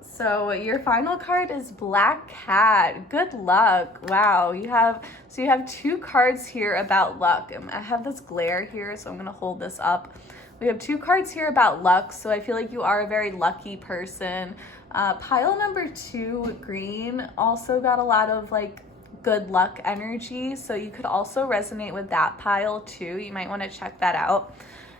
So your final card is Black Cat. Good luck. Wow. You have 2 cards here about luck. And I have this glare here, so I'm going to hold this up. We have 2 cards here about luck, so I feel like you are a very lucky person. Pile number 2, green, also got a lot of like good luck energy, so you could also resonate with that pile too. You might want to check that out.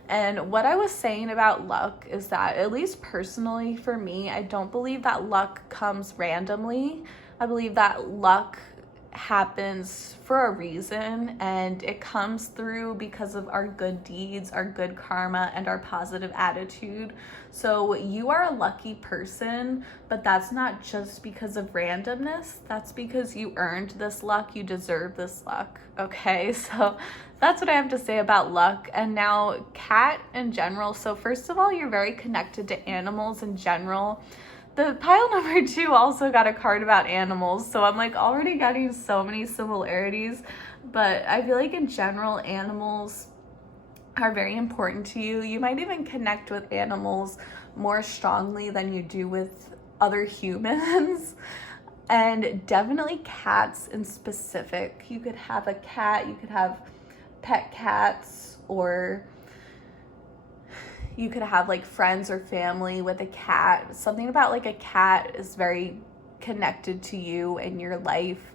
And what I was saying about luck is that, at least personally for me, I don't believe that luck comes randomly. I believe that luck happens for a reason, and it comes through because of our good deeds, our good karma, and our positive attitude. So you are a lucky person, but that's not just because of randomness. That's because you earned this luck. You deserve this luck. Okay, so that's what I have to say about luck. And now cat in general. So first of all, you're very connected to animals in general. The pile number 2 also got a card about animals, so I'm like already getting so many similarities. But I feel like in general, animals are very important to you. You might even connect with animals more strongly than you do with other humans. And definitely cats in specific. You could have a cat, you could have pet cats, or you could have like friends or family with a cat. Something about like a cat is very connected to you and your life,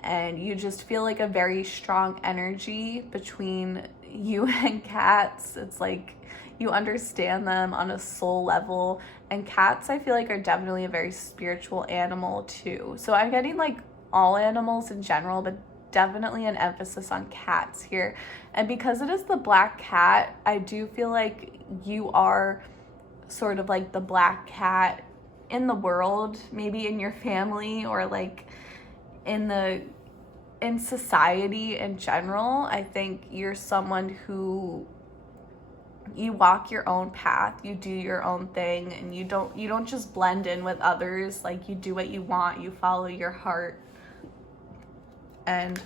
and you just feel like a very strong energy between you and cats. It's like you understand them on a soul level, and cats I feel like are definitely a very spiritual animal too. So I'm getting like all animals in general, but definitely an emphasis on cats here. And because it is the black cat, I do feel like you are sort of like the black cat in the world, maybe in your family, or like in society in general. I think you're someone who, you walk your own path, you do your own thing, and you don't just blend in with others. Like, you do what you want, you follow your heart. And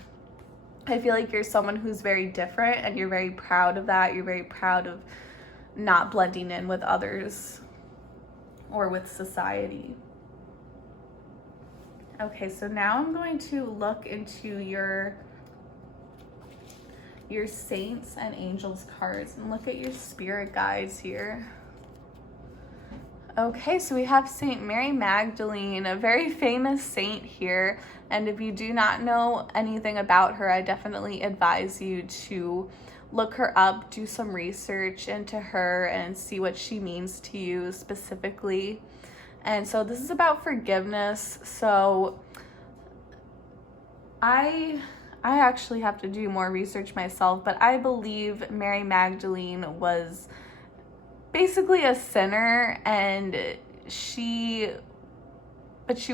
I feel like you're someone who's very different, and you're very proud of that. You're very proud of not blending in with others or with society. Okay, so now I'm going to look into your saints and angels cards and look at your spirit guides here. Okay, so we have Saint Mary Magdalene, a very famous saint here. And if you do not know anything about her, I definitely advise you to look her up, do some research into her, and see what she means to you specifically. And so this is about forgiveness. So I actually have to do more research myself, but I believe Mary Magdalene was basically a sinner, and she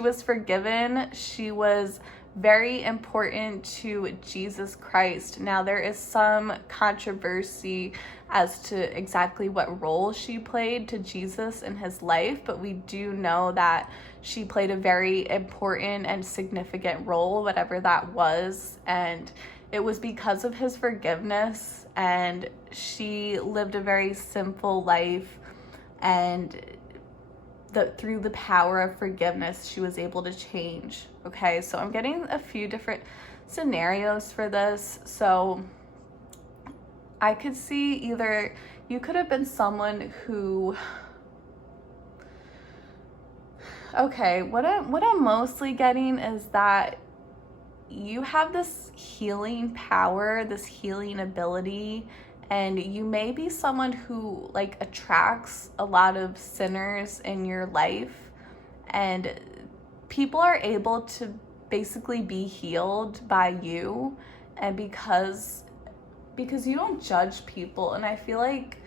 was forgiven. She was very important to Jesus Christ. Now, there is some controversy as to exactly what role she played to Jesus in his life, but we do know that she played a very important and significant role, whatever that was, and it was because of his forgiveness. And she lived a very simple life, and through the power of forgiveness, she was able to change. Okay, so I'm getting a few different scenarios for this. So I could see either you could have been someone who, okay, what I'm mostly getting is that you have this healing power, this healing ability, And you may be someone who like attracts a lot of sinners in your life, and people are able to basically be healed by you, and because you don't judge people. And I feel like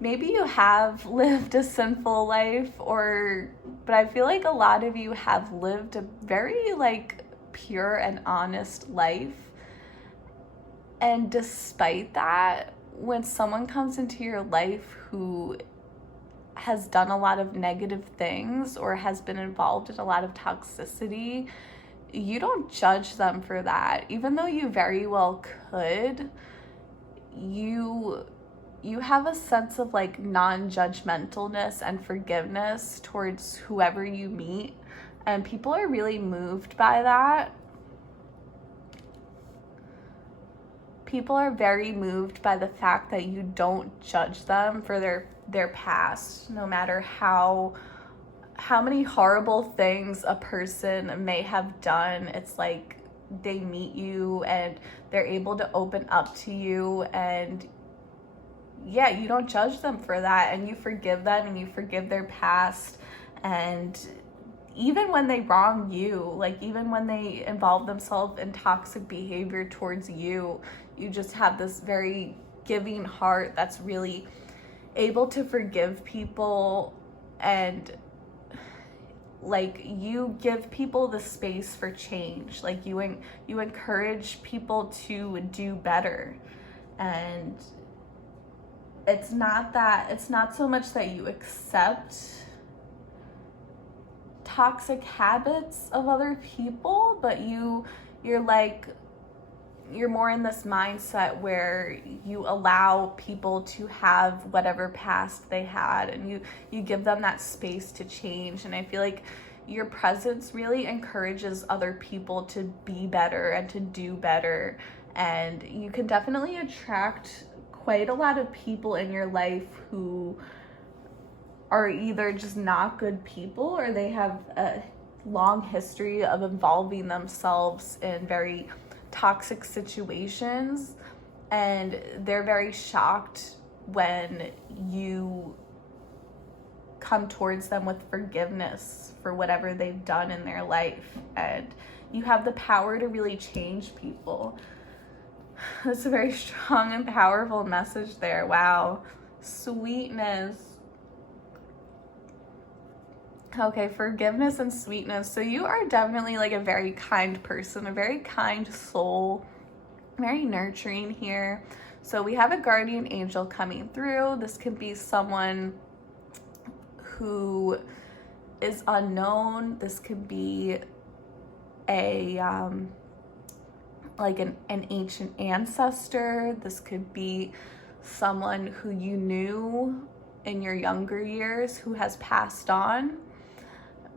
maybe you have lived a sinful life, but I feel like a lot of you have lived a very like pure and honest life. And despite that, when someone comes into your life who has done a lot of negative things or has been involved in a lot of toxicity, you don't judge them for that. Even though you very well could, you have a sense of like non-judgmentalness and forgiveness towards whoever you meet, and people are really moved by that. People are very moved by the fact that you don't judge them for their past, no matter how many horrible things a person may have done. It's like they meet you and they're able to open up to you, and yeah, you don't judge them for that, and you forgive them and you forgive their past. And even when they wrong you, like even when they involve themselves in toxic behavior towards you, you just have this very giving heart that's really able to forgive people. And like you give people the space for change. Like you encourage people to do better. And it's not so much that you accept toxic habits of other people, but you're more in this mindset where you allow people to have whatever past they had, and you give them that space to change. And I feel like your presence really encourages other people to be better and to do better. And you can definitely attract quite a lot of people in your life who are either just not good people, or they have a long history of involving themselves in very toxic situations, and they're very shocked when you come towards them with forgiveness for whatever they've done in their life. And you have the power to really change people. That's a very strong and powerful message there. Wow. Sweetness. Okay, forgiveness and sweetness. So you are definitely like a very kind person, a very kind soul, very nurturing here. So we have a guardian angel coming through. This can be someone who is unknown. This could be a like an ancient ancestor. This could be someone who you knew in your younger years who has passed on.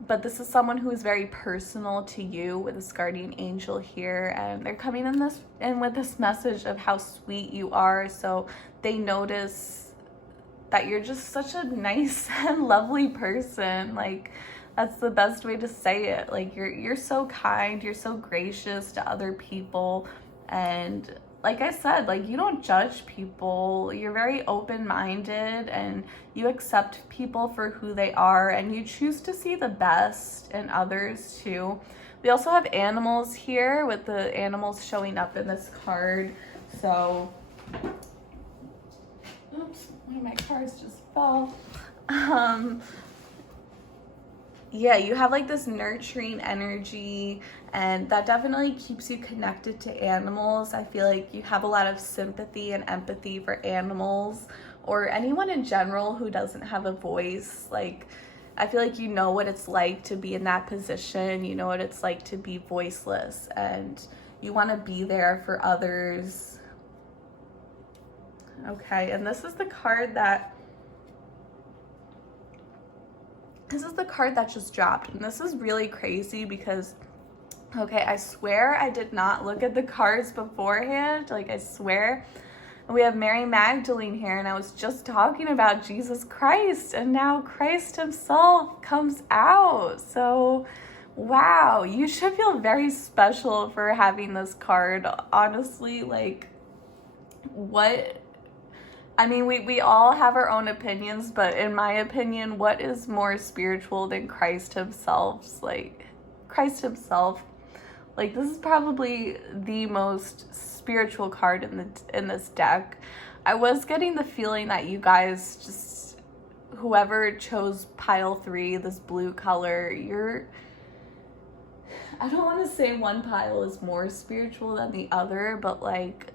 But this is someone who is very personal to you with this guardian angel here, and they're coming in with this message of how sweet you are. So they notice that you're just such a nice and lovely person. Like, that's the best way to say it. Like, you're so kind, you're so gracious to other people, and like I said, like, you don't judge people. You're very open-minded, and you accept people for who they are, and you choose to see the best in others too. We also have animals here, with the animals showing up in this card. So, oops, one of my cards just fell. Yeah, you have like this nurturing energy, and that definitely keeps you connected to animals. I feel like you have a lot of sympathy and empathy for animals, or anyone in general who doesn't have a voice. Like, I feel like you know what it's like to be in that position. You know what it's like to be voiceless, and you want to be there for others. Okay, and this is the card that just dropped. And this is really crazy because, okay, I swear I did not look at the cards beforehand. Like, I swear. And we have Mary Magdalene here, and I was just talking about Jesus Christ, and now Christ himself comes out. So, wow, you should feel very special for having this card. Honestly, like, what I mean, we all have our own opinions, but in my opinion, what is more spiritual than Christ himself? Like, Christ himself. Like, this is probably the most spiritual card in this deck. I was getting the feeling that you guys just, whoever chose pile 3, this blue color, I don't want to say one pile is more spiritual than the other, but like,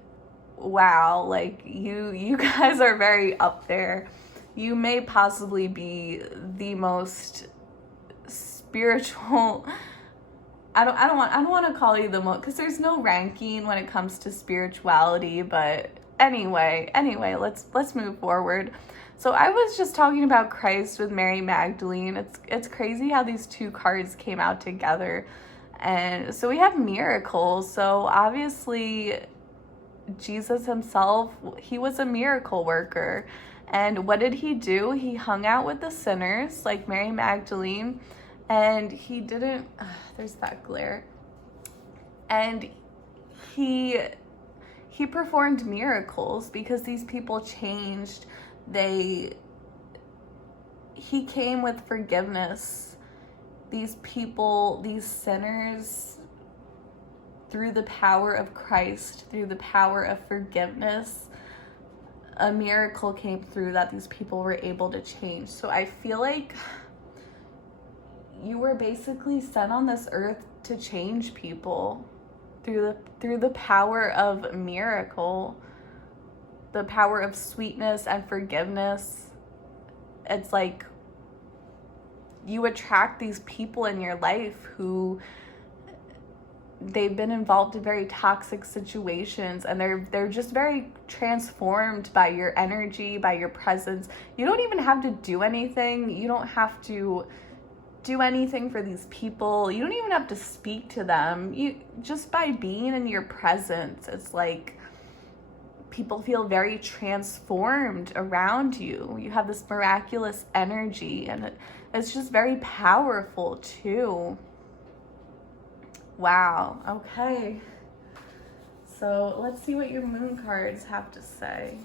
wow, like you guys are very up there. You may possibly be the most spiritual. I don't want to call you the most, because there's no ranking when it comes to spirituality, but anyway, let's move forward. So I was just talking about Christ with Mary Magdalene. It's crazy how these two cards came out together. And so we have miracles. So obviously Jesus himself, he was a miracle worker. And what did he do? He hung out with the sinners like Mary Magdalene, and he didn't, there's that glare. And he performed miracles because these people changed. He came with forgiveness. These people, these sinners, through the power of Christ, through the power of forgiveness, a miracle came through that these people were able to change. So I feel like you were basically sent on this earth to change people through the power of miracle, the power of sweetness and forgiveness. It's like you attract these people in your life who they've been involved in very toxic situations, and they're just very transformed by your energy, by your presence. You don't even have to do anything. You don't have to do anything for these people. You don't even have to speak to them. You just by being in your presence, it's like people feel very transformed around you. You have this miraculous energy, and it's just very powerful too. Wow. Okay. So let's see what your moon cards have to say.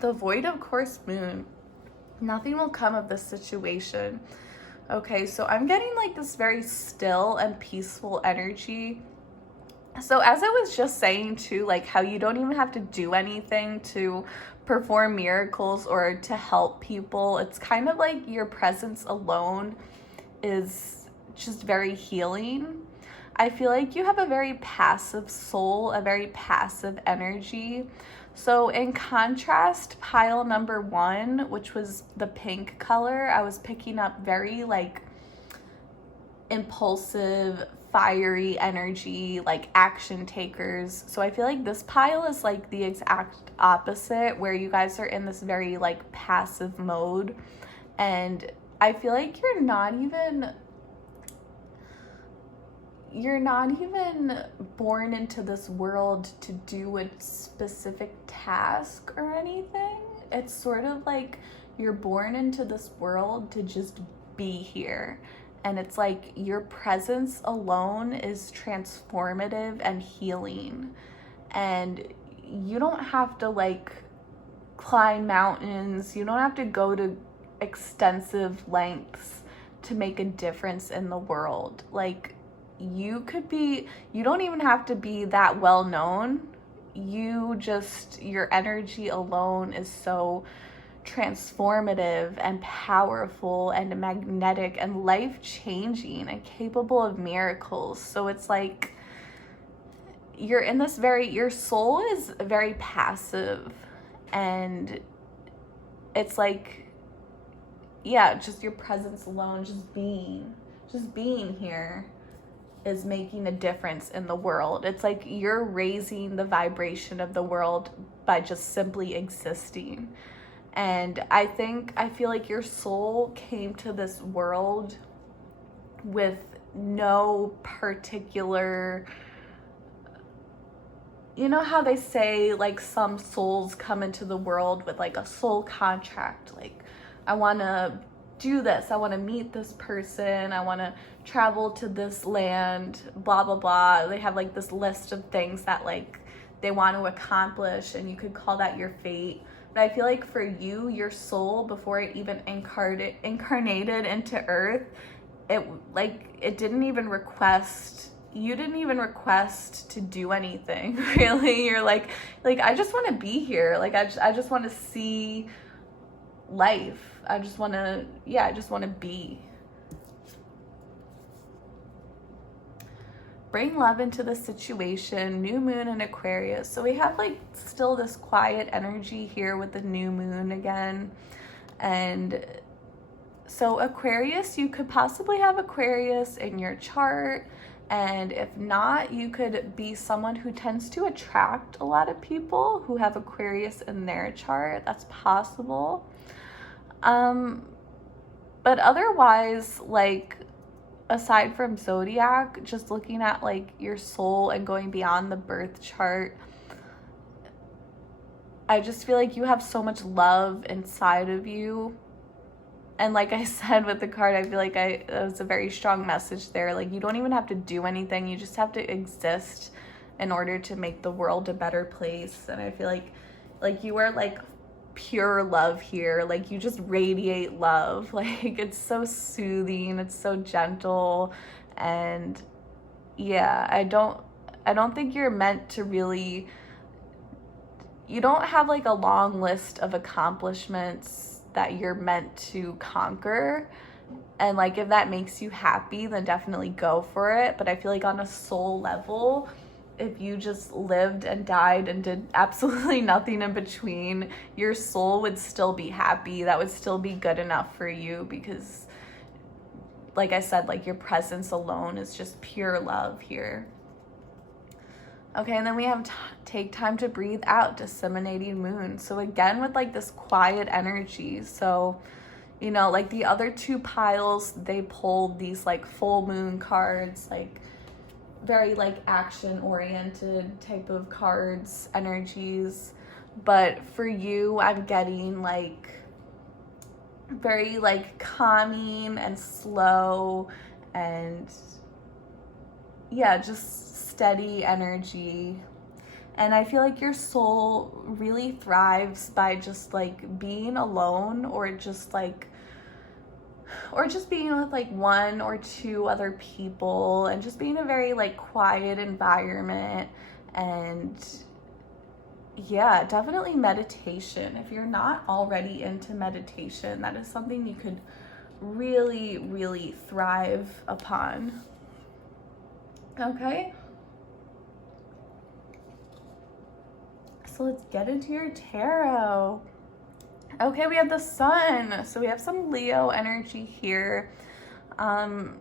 The void of course moon. Nothing will come of this situation. Okay, so I'm getting like this very still and peaceful energy. So as I was just saying too, like how you don't even have to do anything to perform miracles or to help people. It's kind of like your presence alone is just very healing. I feel like you have a very passive soul, a very passive energy. So in contrast, pile number 1, which was the pink color, I was picking up very like impulsive, fiery energy, like action takers. So I feel like this pile is like the exact opposite, where you guys are in this very like passive mode. And I feel like you're not even born into this world to do a specific task or anything. It's sort of like you're born into this world to just be here. And it's like your presence alone is transformative and healing. And you don't have to like climb mountains. You don't have to go to extensive lengths to make a difference in the world. Like you don't even have to be that well known. Your energy alone is so transformative and powerful and magnetic and life-changing and capable of miracles. So it's like you're in this your soul is very passive, and it's like, yeah, just your presence alone, just being here is making a difference in the world. It's like you're raising the vibration of the world by just simply existing. And I feel like your soul came to this world with no particular, you know how they say like some souls come into the world with like a soul contract, like I want to do this. I want to meet this person. I want to travel to this land, blah, blah, blah. They have like this list of things that like they want to accomplish, and you could call that your fate. But I feel like for you, your soul, before it even incarnated into earth, it didn't even request, you didn't even request to do anything, really. You're like I just want to be here. Like I just want to see life. I just want to be. Bring love into the situation. New moon in Aquarius. So we have like still this quiet energy here with the new moon again. And so Aquarius, you could possibly have Aquarius in your chart. And if not, you could be someone who tends to attract a lot of people who have Aquarius in their chart. That's possible. But otherwise, like, aside from zodiac, just looking at like your soul and going beyond the birth chart, I just feel like you have so much love inside of you. And like I said with the card, I feel like it was a very strong message there. Like, you don't even have to do anything. You just have to exist in order to make the world a better place. And I feel like you are like pure love here. Like, you just radiate love. Like, it's so soothing. It's so gentle. And yeah, I don't think you're meant to really, you don't have like a long list of accomplishments that you're meant to conquer. And like, if that makes you happy, then definitely go for it. But I feel like on a soul level, if you just lived and died and did absolutely nothing in between, your soul would still be happy. That would still be good enough for you, because like I said, like, your presence alone is just pure love here. Okay, and then we have take time to breathe out, disseminating moon. So again, with like this quiet energy. So, you know, like the other two piles, they pulled these like full moon cards, like very like action oriented type of cards, energies. But for you, I'm getting like very like calming and slow, and yeah, just steady energy. And I feel like your soul really thrives by just like being alone, or just being with like one or two other people, and just being a very like quiet environment. And yeah, definitely meditation. If you're not already into meditation, that is something you could really, really thrive upon. Okay. So let's get into your tarot. Okay, we have the sun. So we have some Leo energy here.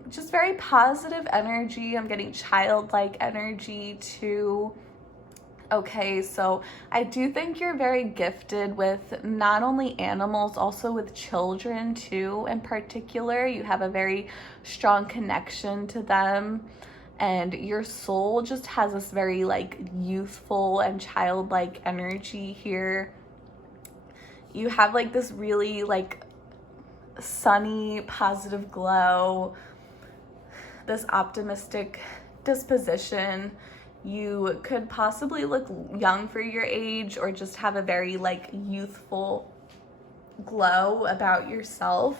Just very positive energy. I'm getting childlike energy too. Okay, so I do think you're very gifted with not only animals, also with children too. In particular, you have a very strong connection to them. And your soul just has this very like youthful and childlike energy here. You have like this really like sunny, positive glow, this optimistic disposition. You could possibly look young for your age, or just have a very like youthful glow about yourself.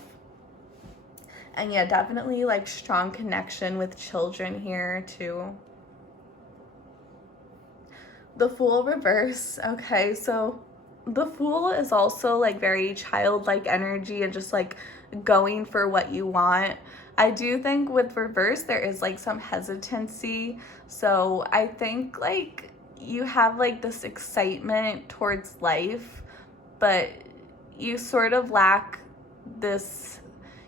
And yeah, definitely like strong connection with children here too. The Fool reverse. Okay, so the Fool is also like very childlike energy, and just like going for what you want. I do think with reverse there is like some hesitancy. So I think like you have like this excitement towards life, but you sort of lack this,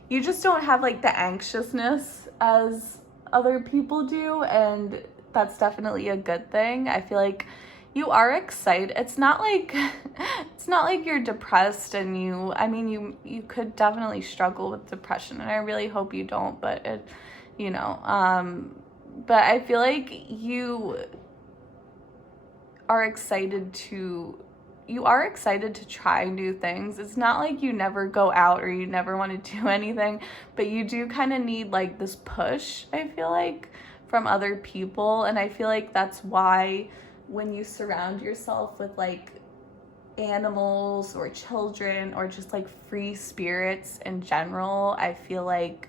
you just don't have like the anxiousness as other people do, and that's definitely a good thing. I feel like you are excited. It's not like you're depressed, and you could definitely struggle with depression, and I really hope you don't, but it, but I feel like you are excited to you are excited to try new things. It's not like you never go out or you never want to do anything, but you do kind of need like this push, I feel like, from other people. And I feel like that's why when you surround yourself with like animals or children or just like free spirits in general, I feel like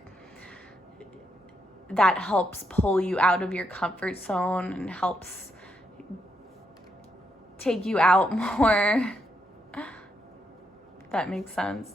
that helps pull you out of your comfort zone and helps take you out more. That makes sense.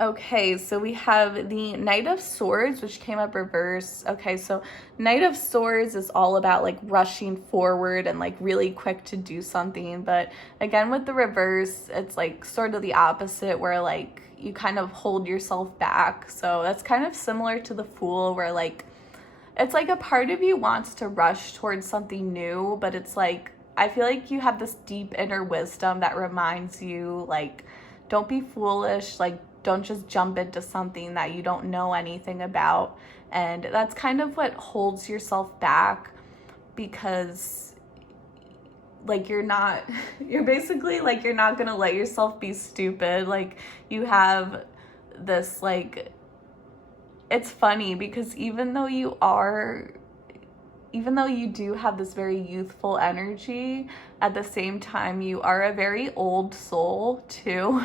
Okay, so we have the Knight of Swords, which came up reverse. Okay, so Knight of Swords is all about like rushing forward and like really quick to do something. But again, with the reverse, it's like sort of the opposite, where like you kind of hold yourself back. So that's kind of similar to the Fool, where like it's like a part of you wants to rush towards something new, but it's like, I feel like you have this deep inner wisdom that reminds you, like, don't be foolish, like, don't just jump into something that you don't know anything about. And that's kind of what holds yourself back, because like you're basically like, you're not gonna let yourself be stupid. Like you have this like, it's funny because even though you do have this very youthful energy, at the same time, you are a very old soul too.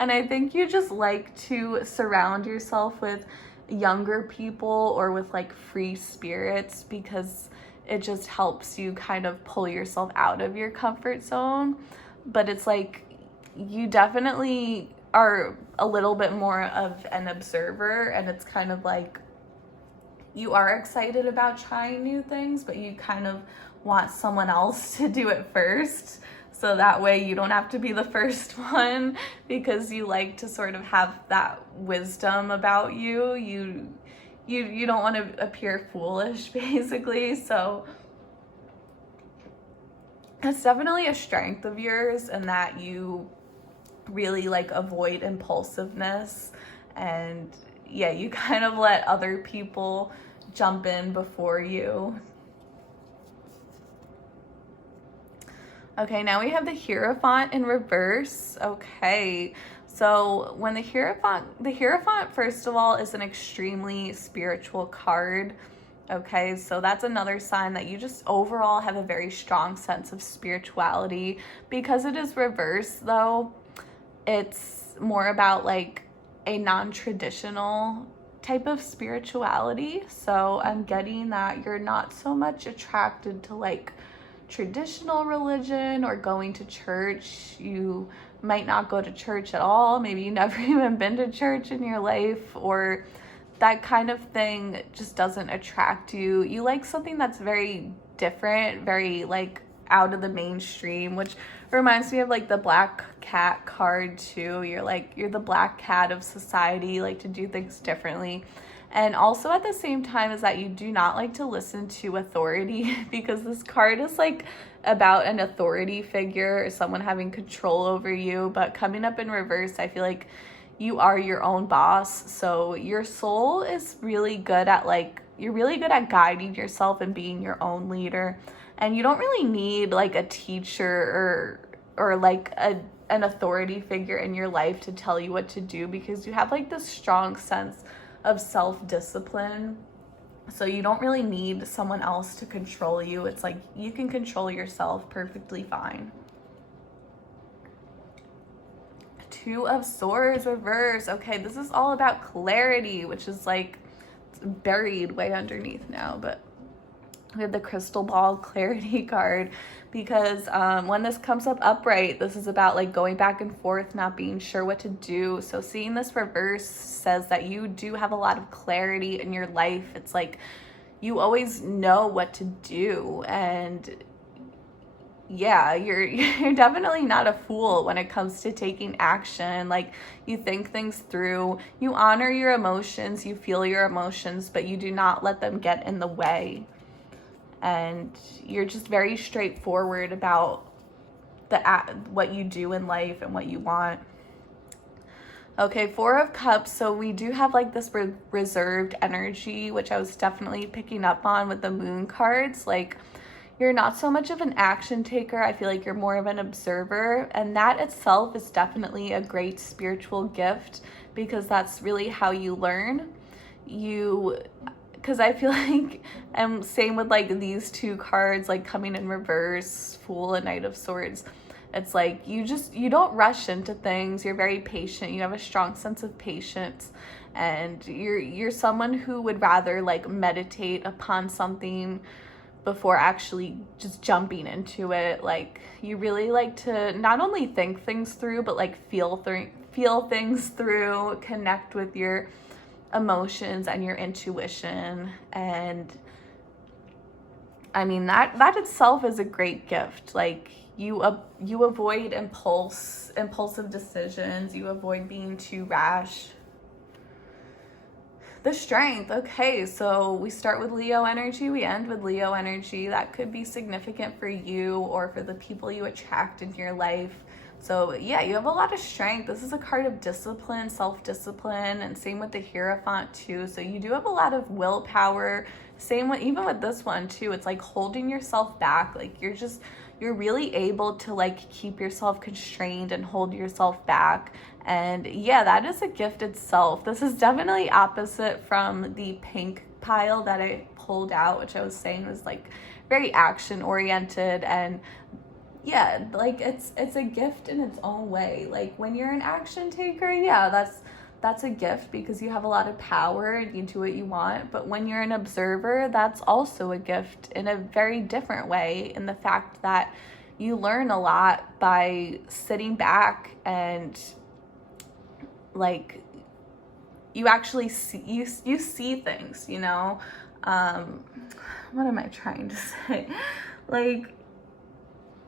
And I think you just like to surround yourself with younger people or with like free spirits, because it just helps you kind of pull yourself out of your comfort zone. But it's like, you definitely are a little bit more of an observer, and it's kind of like you are excited about trying new things, but you kind of want someone else to do it first, so that way you don't have to be the first one, because you like to sort of have that wisdom about you. You don't want to appear foolish, basically. So it's definitely a strength of yours, and that you really like avoid impulsiveness, and yeah, you kind of let other people jump in before you. Okay, now we have the Hierophant in reverse. Okay, so when the Hierophant, first of all, is an extremely spiritual card. Okay, so that's another sign that you just overall have a very strong sense of spirituality. Because it is reverse, though, it's more about like a non-traditional type of spirituality. So I'm getting that you're not so much attracted to like traditional religion or going to church. You might not go to church at all. Maybe you never even been to church in your life, or that kind of thing just doesn't attract you. You like something that's very different, very like out of the mainstream, which reminds me of like the Black Cat card too. You're the black cat of society, you like to do things differently. And also at the same time is that you do not like to listen to authority, because this card is like about an authority figure or someone having control over you. But coming up in reverse, I feel like you are your own boss. So your soul is really good at you're really good at guiding yourself and being your own leader. And you don't really need like a teacher or like an authority figure in your life to tell you what to do, because you have like this strong sense of self-discipline. So you don't really need someone else to control you. It's like you can control yourself perfectly fine. Two of Swords reverse. Okay, this is all about clarity, which is like buried way underneath now, but we have the Crystal Ball Clarity card, because when this comes up upright, this is about like going back and forth, not being sure what to do. So seeing this reverse says that you do have a lot of clarity in your life. It's like you always know what to do, and yeah, you're definitely not a fool when it comes to taking action. Like you think things through, you honor your emotions, you feel your emotions, but you do not let them get in the way. And you're just very straightforward about what you do in life and what you want. Okay, Four of Cups. So we do have like this reserved energy, which I was definitely picking up on with the Moon cards. Like you're not so much of an action taker. I feel like you're more of an observer, and that itself is definitely a great spiritual gift, because that's really how you learn. Because I feel like, and same with like these two cards, like coming in reverse, Fool and Knight of Swords. It's like you don't rush into things. You're very patient. You have a strong sense of patience, and you're someone who would rather like meditate upon something before actually just jumping into it. Like, you really like to not only think things through, but like feel things through, connect with your emotions and your intuition. And I mean, that itself is a great gift. Like, you avoid impulsive decisions. You avoid being too rash. The Strength. Okay, so we start with Leo energy, we end with Leo energy. That could be significant for you or for the people you attract in your life. So yeah, you have a lot of strength. This is a card of discipline, self-discipline, and same with the Hierophant too. So you do have a lot of willpower. Same with, even with this one too, it's like holding yourself back. Like, you're really able to like keep yourself constrained and hold yourself back. And yeah, that is a gift itself. This is definitely opposite from the pink pile that I pulled out, which I was saying was like very action oriented. And yeah, like it's a gift in its own way. Like, when you're an action taker, yeah, that's a gift because you have a lot of power and you do what you want. But when you're an observer, that's also a gift in a very different way, in the fact that you learn a lot by sitting back and like you actually see you see things, you know. What am I trying to say? Like,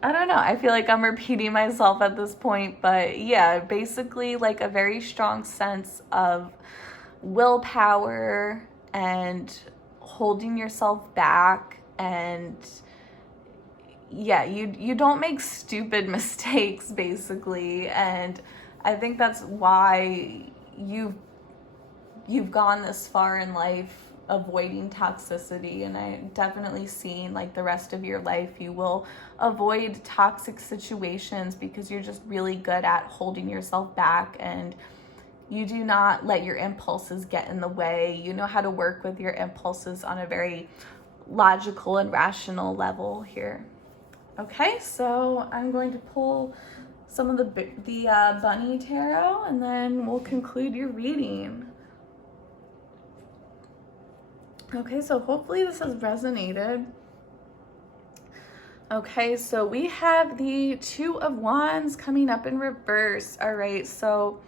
I don't know. I feel like I'm repeating myself at this point, but yeah, basically like a very strong sense of willpower and holding yourself back. And yeah, you don't make stupid mistakes, basically. And I think that's why you've gone this far in life, avoiding toxicity. And I definitely seen like the rest of your life you will avoid toxic situations because you're just really good at holding yourself back, and you do not let your impulses get in the way. You know how to work with your impulses on a very logical and rational level here. Okay, so I'm going to pull some of the Bunny Tarot, and then we'll conclude your reading. Okay, so hopefully this has resonated. Okay, so we have the Two of Wands coming up in reverse. All right, so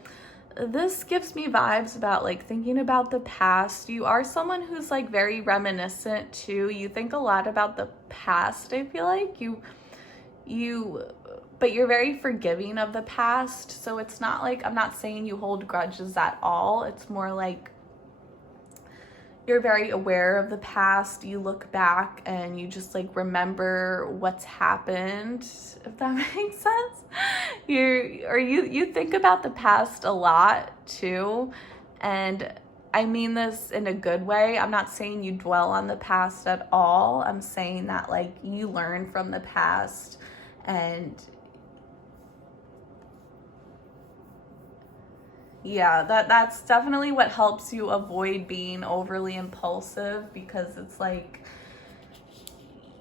this gives me vibes about like thinking about the past. You are someone who's like very reminiscent too. You think a lot about the past. I feel like but you're very forgiving of the past. So it's not like, I'm not saying you hold grudges at all. It's more like you're very aware of the past. You look back and you just like remember what's happened, if that makes sense. You think about the past a lot too. And I mean this in a good way. I'm not saying you dwell on the past at all. I'm saying that like you learn from the past, and yeah, that's definitely what helps you avoid being overly impulsive, because it's like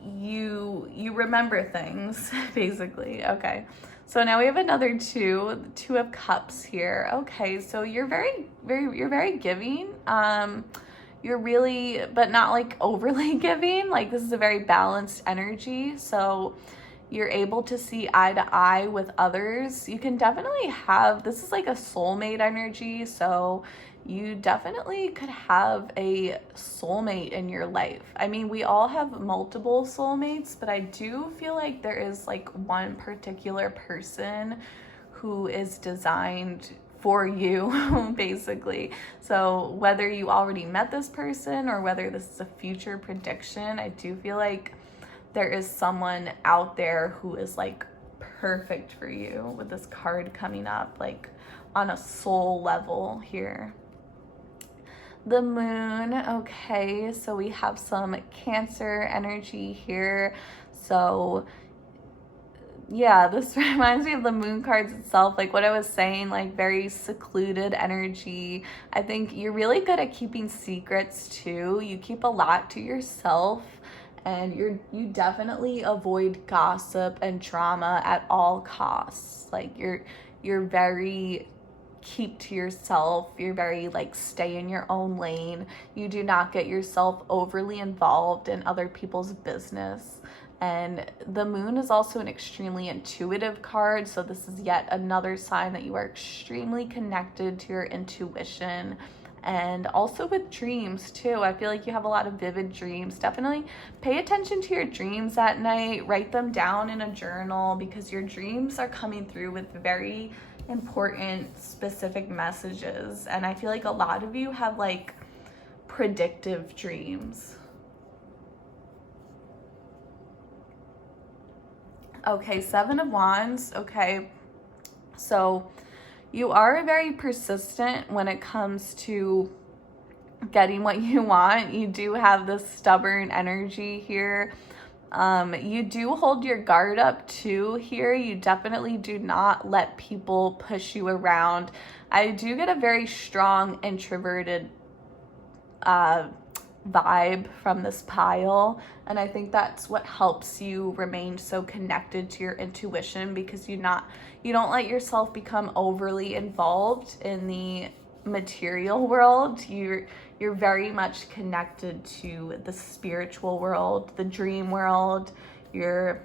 you remember things basically. Okay, so now we have another two of Cups here. Okay, so you're very giving. You're really, but not like overly giving. Like, this is a very balanced energy, so you're able to see eye to eye with others. You can definitely have, this is like a soulmate energy, so you definitely could have a soulmate in your life. I mean, we all have multiple soulmates, but I do feel like there is like one particular person who is designed for you, basically. So whether you already met this person or whether this is a future prediction, I do feel like there is someone out there who is like perfect for you, with this card coming up like on a soul level here. The moon, okay, so we have some Cancer energy here. So yeah, this reminds me of the moon cards itself, like what I was saying, like very secluded energy. I think you're really good at keeping secrets too. You keep a lot to yourself, and you definitely avoid gossip and drama at all costs. Like you're very keep to yourself. You're very like stay in your own lane. You do not get yourself overly involved in other people's business. And the moon is also an extremely intuitive card, so this is yet another sign that you are extremely connected to your intuition. And also with dreams too, I feel like you have a lot of vivid dreams. Definitely pay attention to your dreams at night. Write them down in a journal, because your dreams are coming through with very important specific messages. And I feel like a lot of you have like predictive dreams. Okay, Seven of Wands. Okay, so you are very persistent when it comes to getting what you want. You do have this stubborn energy here. You do hold your guard up too here. You definitely do not let people push you around. I do get a very strong introverted vibe from this pile, and I think that's what helps you remain so connected to your intuition, because you don't let yourself become overly involved in the material world. You're very much connected to the spiritual world, the dream world, your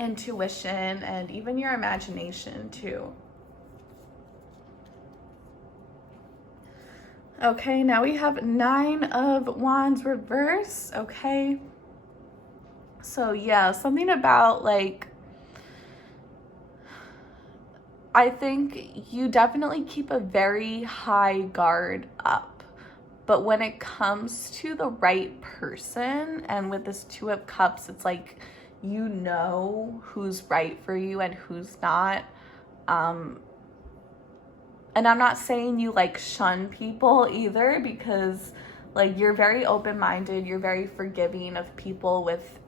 intuition, and even your imagination too. Okay, now we have Nine of Wands reverse. Okay, so yeah, something about like, I think you definitely keep a very high guard up, but when it comes to the right person, and with this Two of Cups, it's like you know who's right for you and who's not. And I'm not saying you like shun people either, because like you're very open-minded, you're very forgiving of people with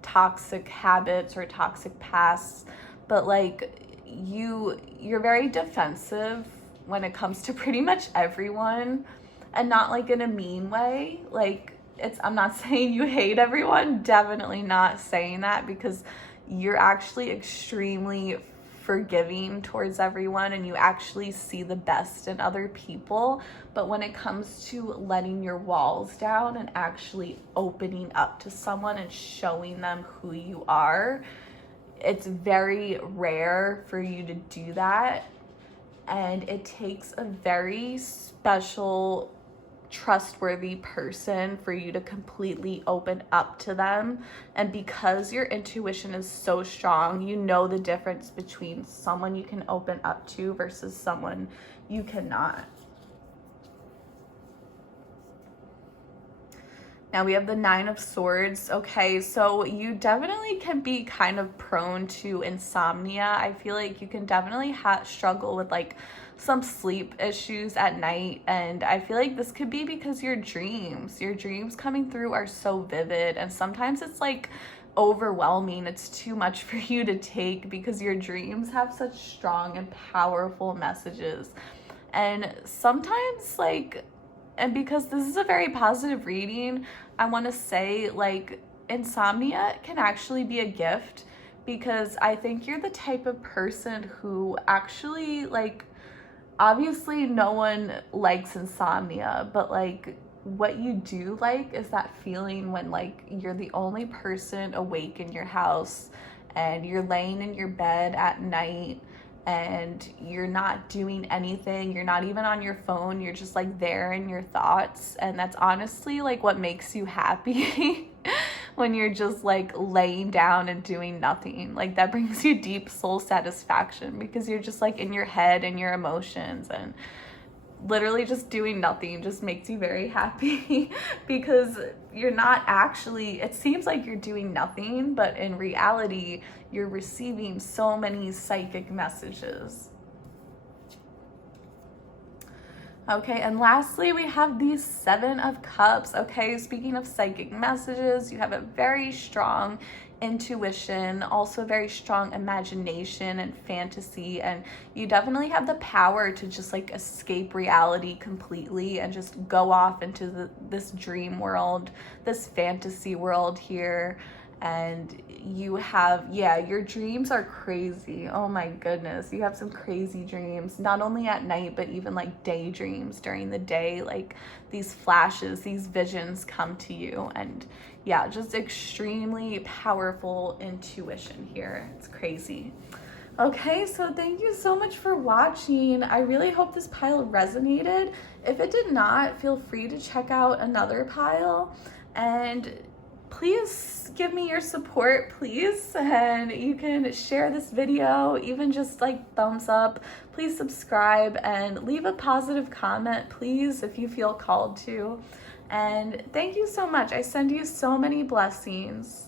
toxic habits or toxic pasts, but like you're very defensive when it comes to pretty much everyone, and not like in a mean way. Like I'm not saying you hate everyone, definitely not saying that, because you're actually extremely forgiving towards everyone, and you actually see the best in other people. But when it comes to letting your walls down and actually opening up to someone and showing them who you are, it's very rare for you to do that. And it takes a very special, trustworthy person for you to completely open up to them. And because your intuition is so strong, you know the difference between someone you can open up to versus someone you cannot. Now we have the Nine of Swords. Okay, so you definitely can be kind of prone to insomnia. I feel like you can definitely struggle with like some sleep issues at night, and I feel like this could be because your dreams coming through are so vivid, and sometimes it's like overwhelming. It's too much for you to take, because your dreams have such strong and powerful messages. And sometimes like, and because this is a very positive reading, I want to say like insomnia can actually be a gift, because I think you're the type of person who actually like, obviously no one likes insomnia, but like what you do like is that feeling when like you're the only person awake in your house, and you're laying in your bed at night, and you're not doing anything, you're not even on your phone, you're just like there in your thoughts. And that's honestly like what makes you happy. When you're just like laying down and doing nothing, like that brings you deep soul satisfaction, because you're just like in your head and your emotions, and literally just doing nothing just makes you very happy. Because you're not actually, it seems like you're doing nothing, but in reality you're receiving so many psychic messages. Okay, and lastly, we have the Seven of Cups. Okay, speaking of psychic messages, you have a very strong intuition, also very strong imagination and fantasy, and you definitely have the power to just like escape reality completely and just go off into this dream world, this fantasy world here. And you have, yeah, your dreams are crazy. Oh my goodness, you have some crazy dreams, not only at night but even like daydreams during the day. Like these flashes, these visions come to you, and yeah, just extremely powerful intuition here. It's crazy. Okay, so thank you so much for watching. I really hope this pile resonated. If it did not, feel free to check out another pile, and please give me your support, please. And you can share this video, even just like thumbs up. Please subscribe and leave a positive comment, please, if you feel called to. And thank you so much. I send you so many blessings.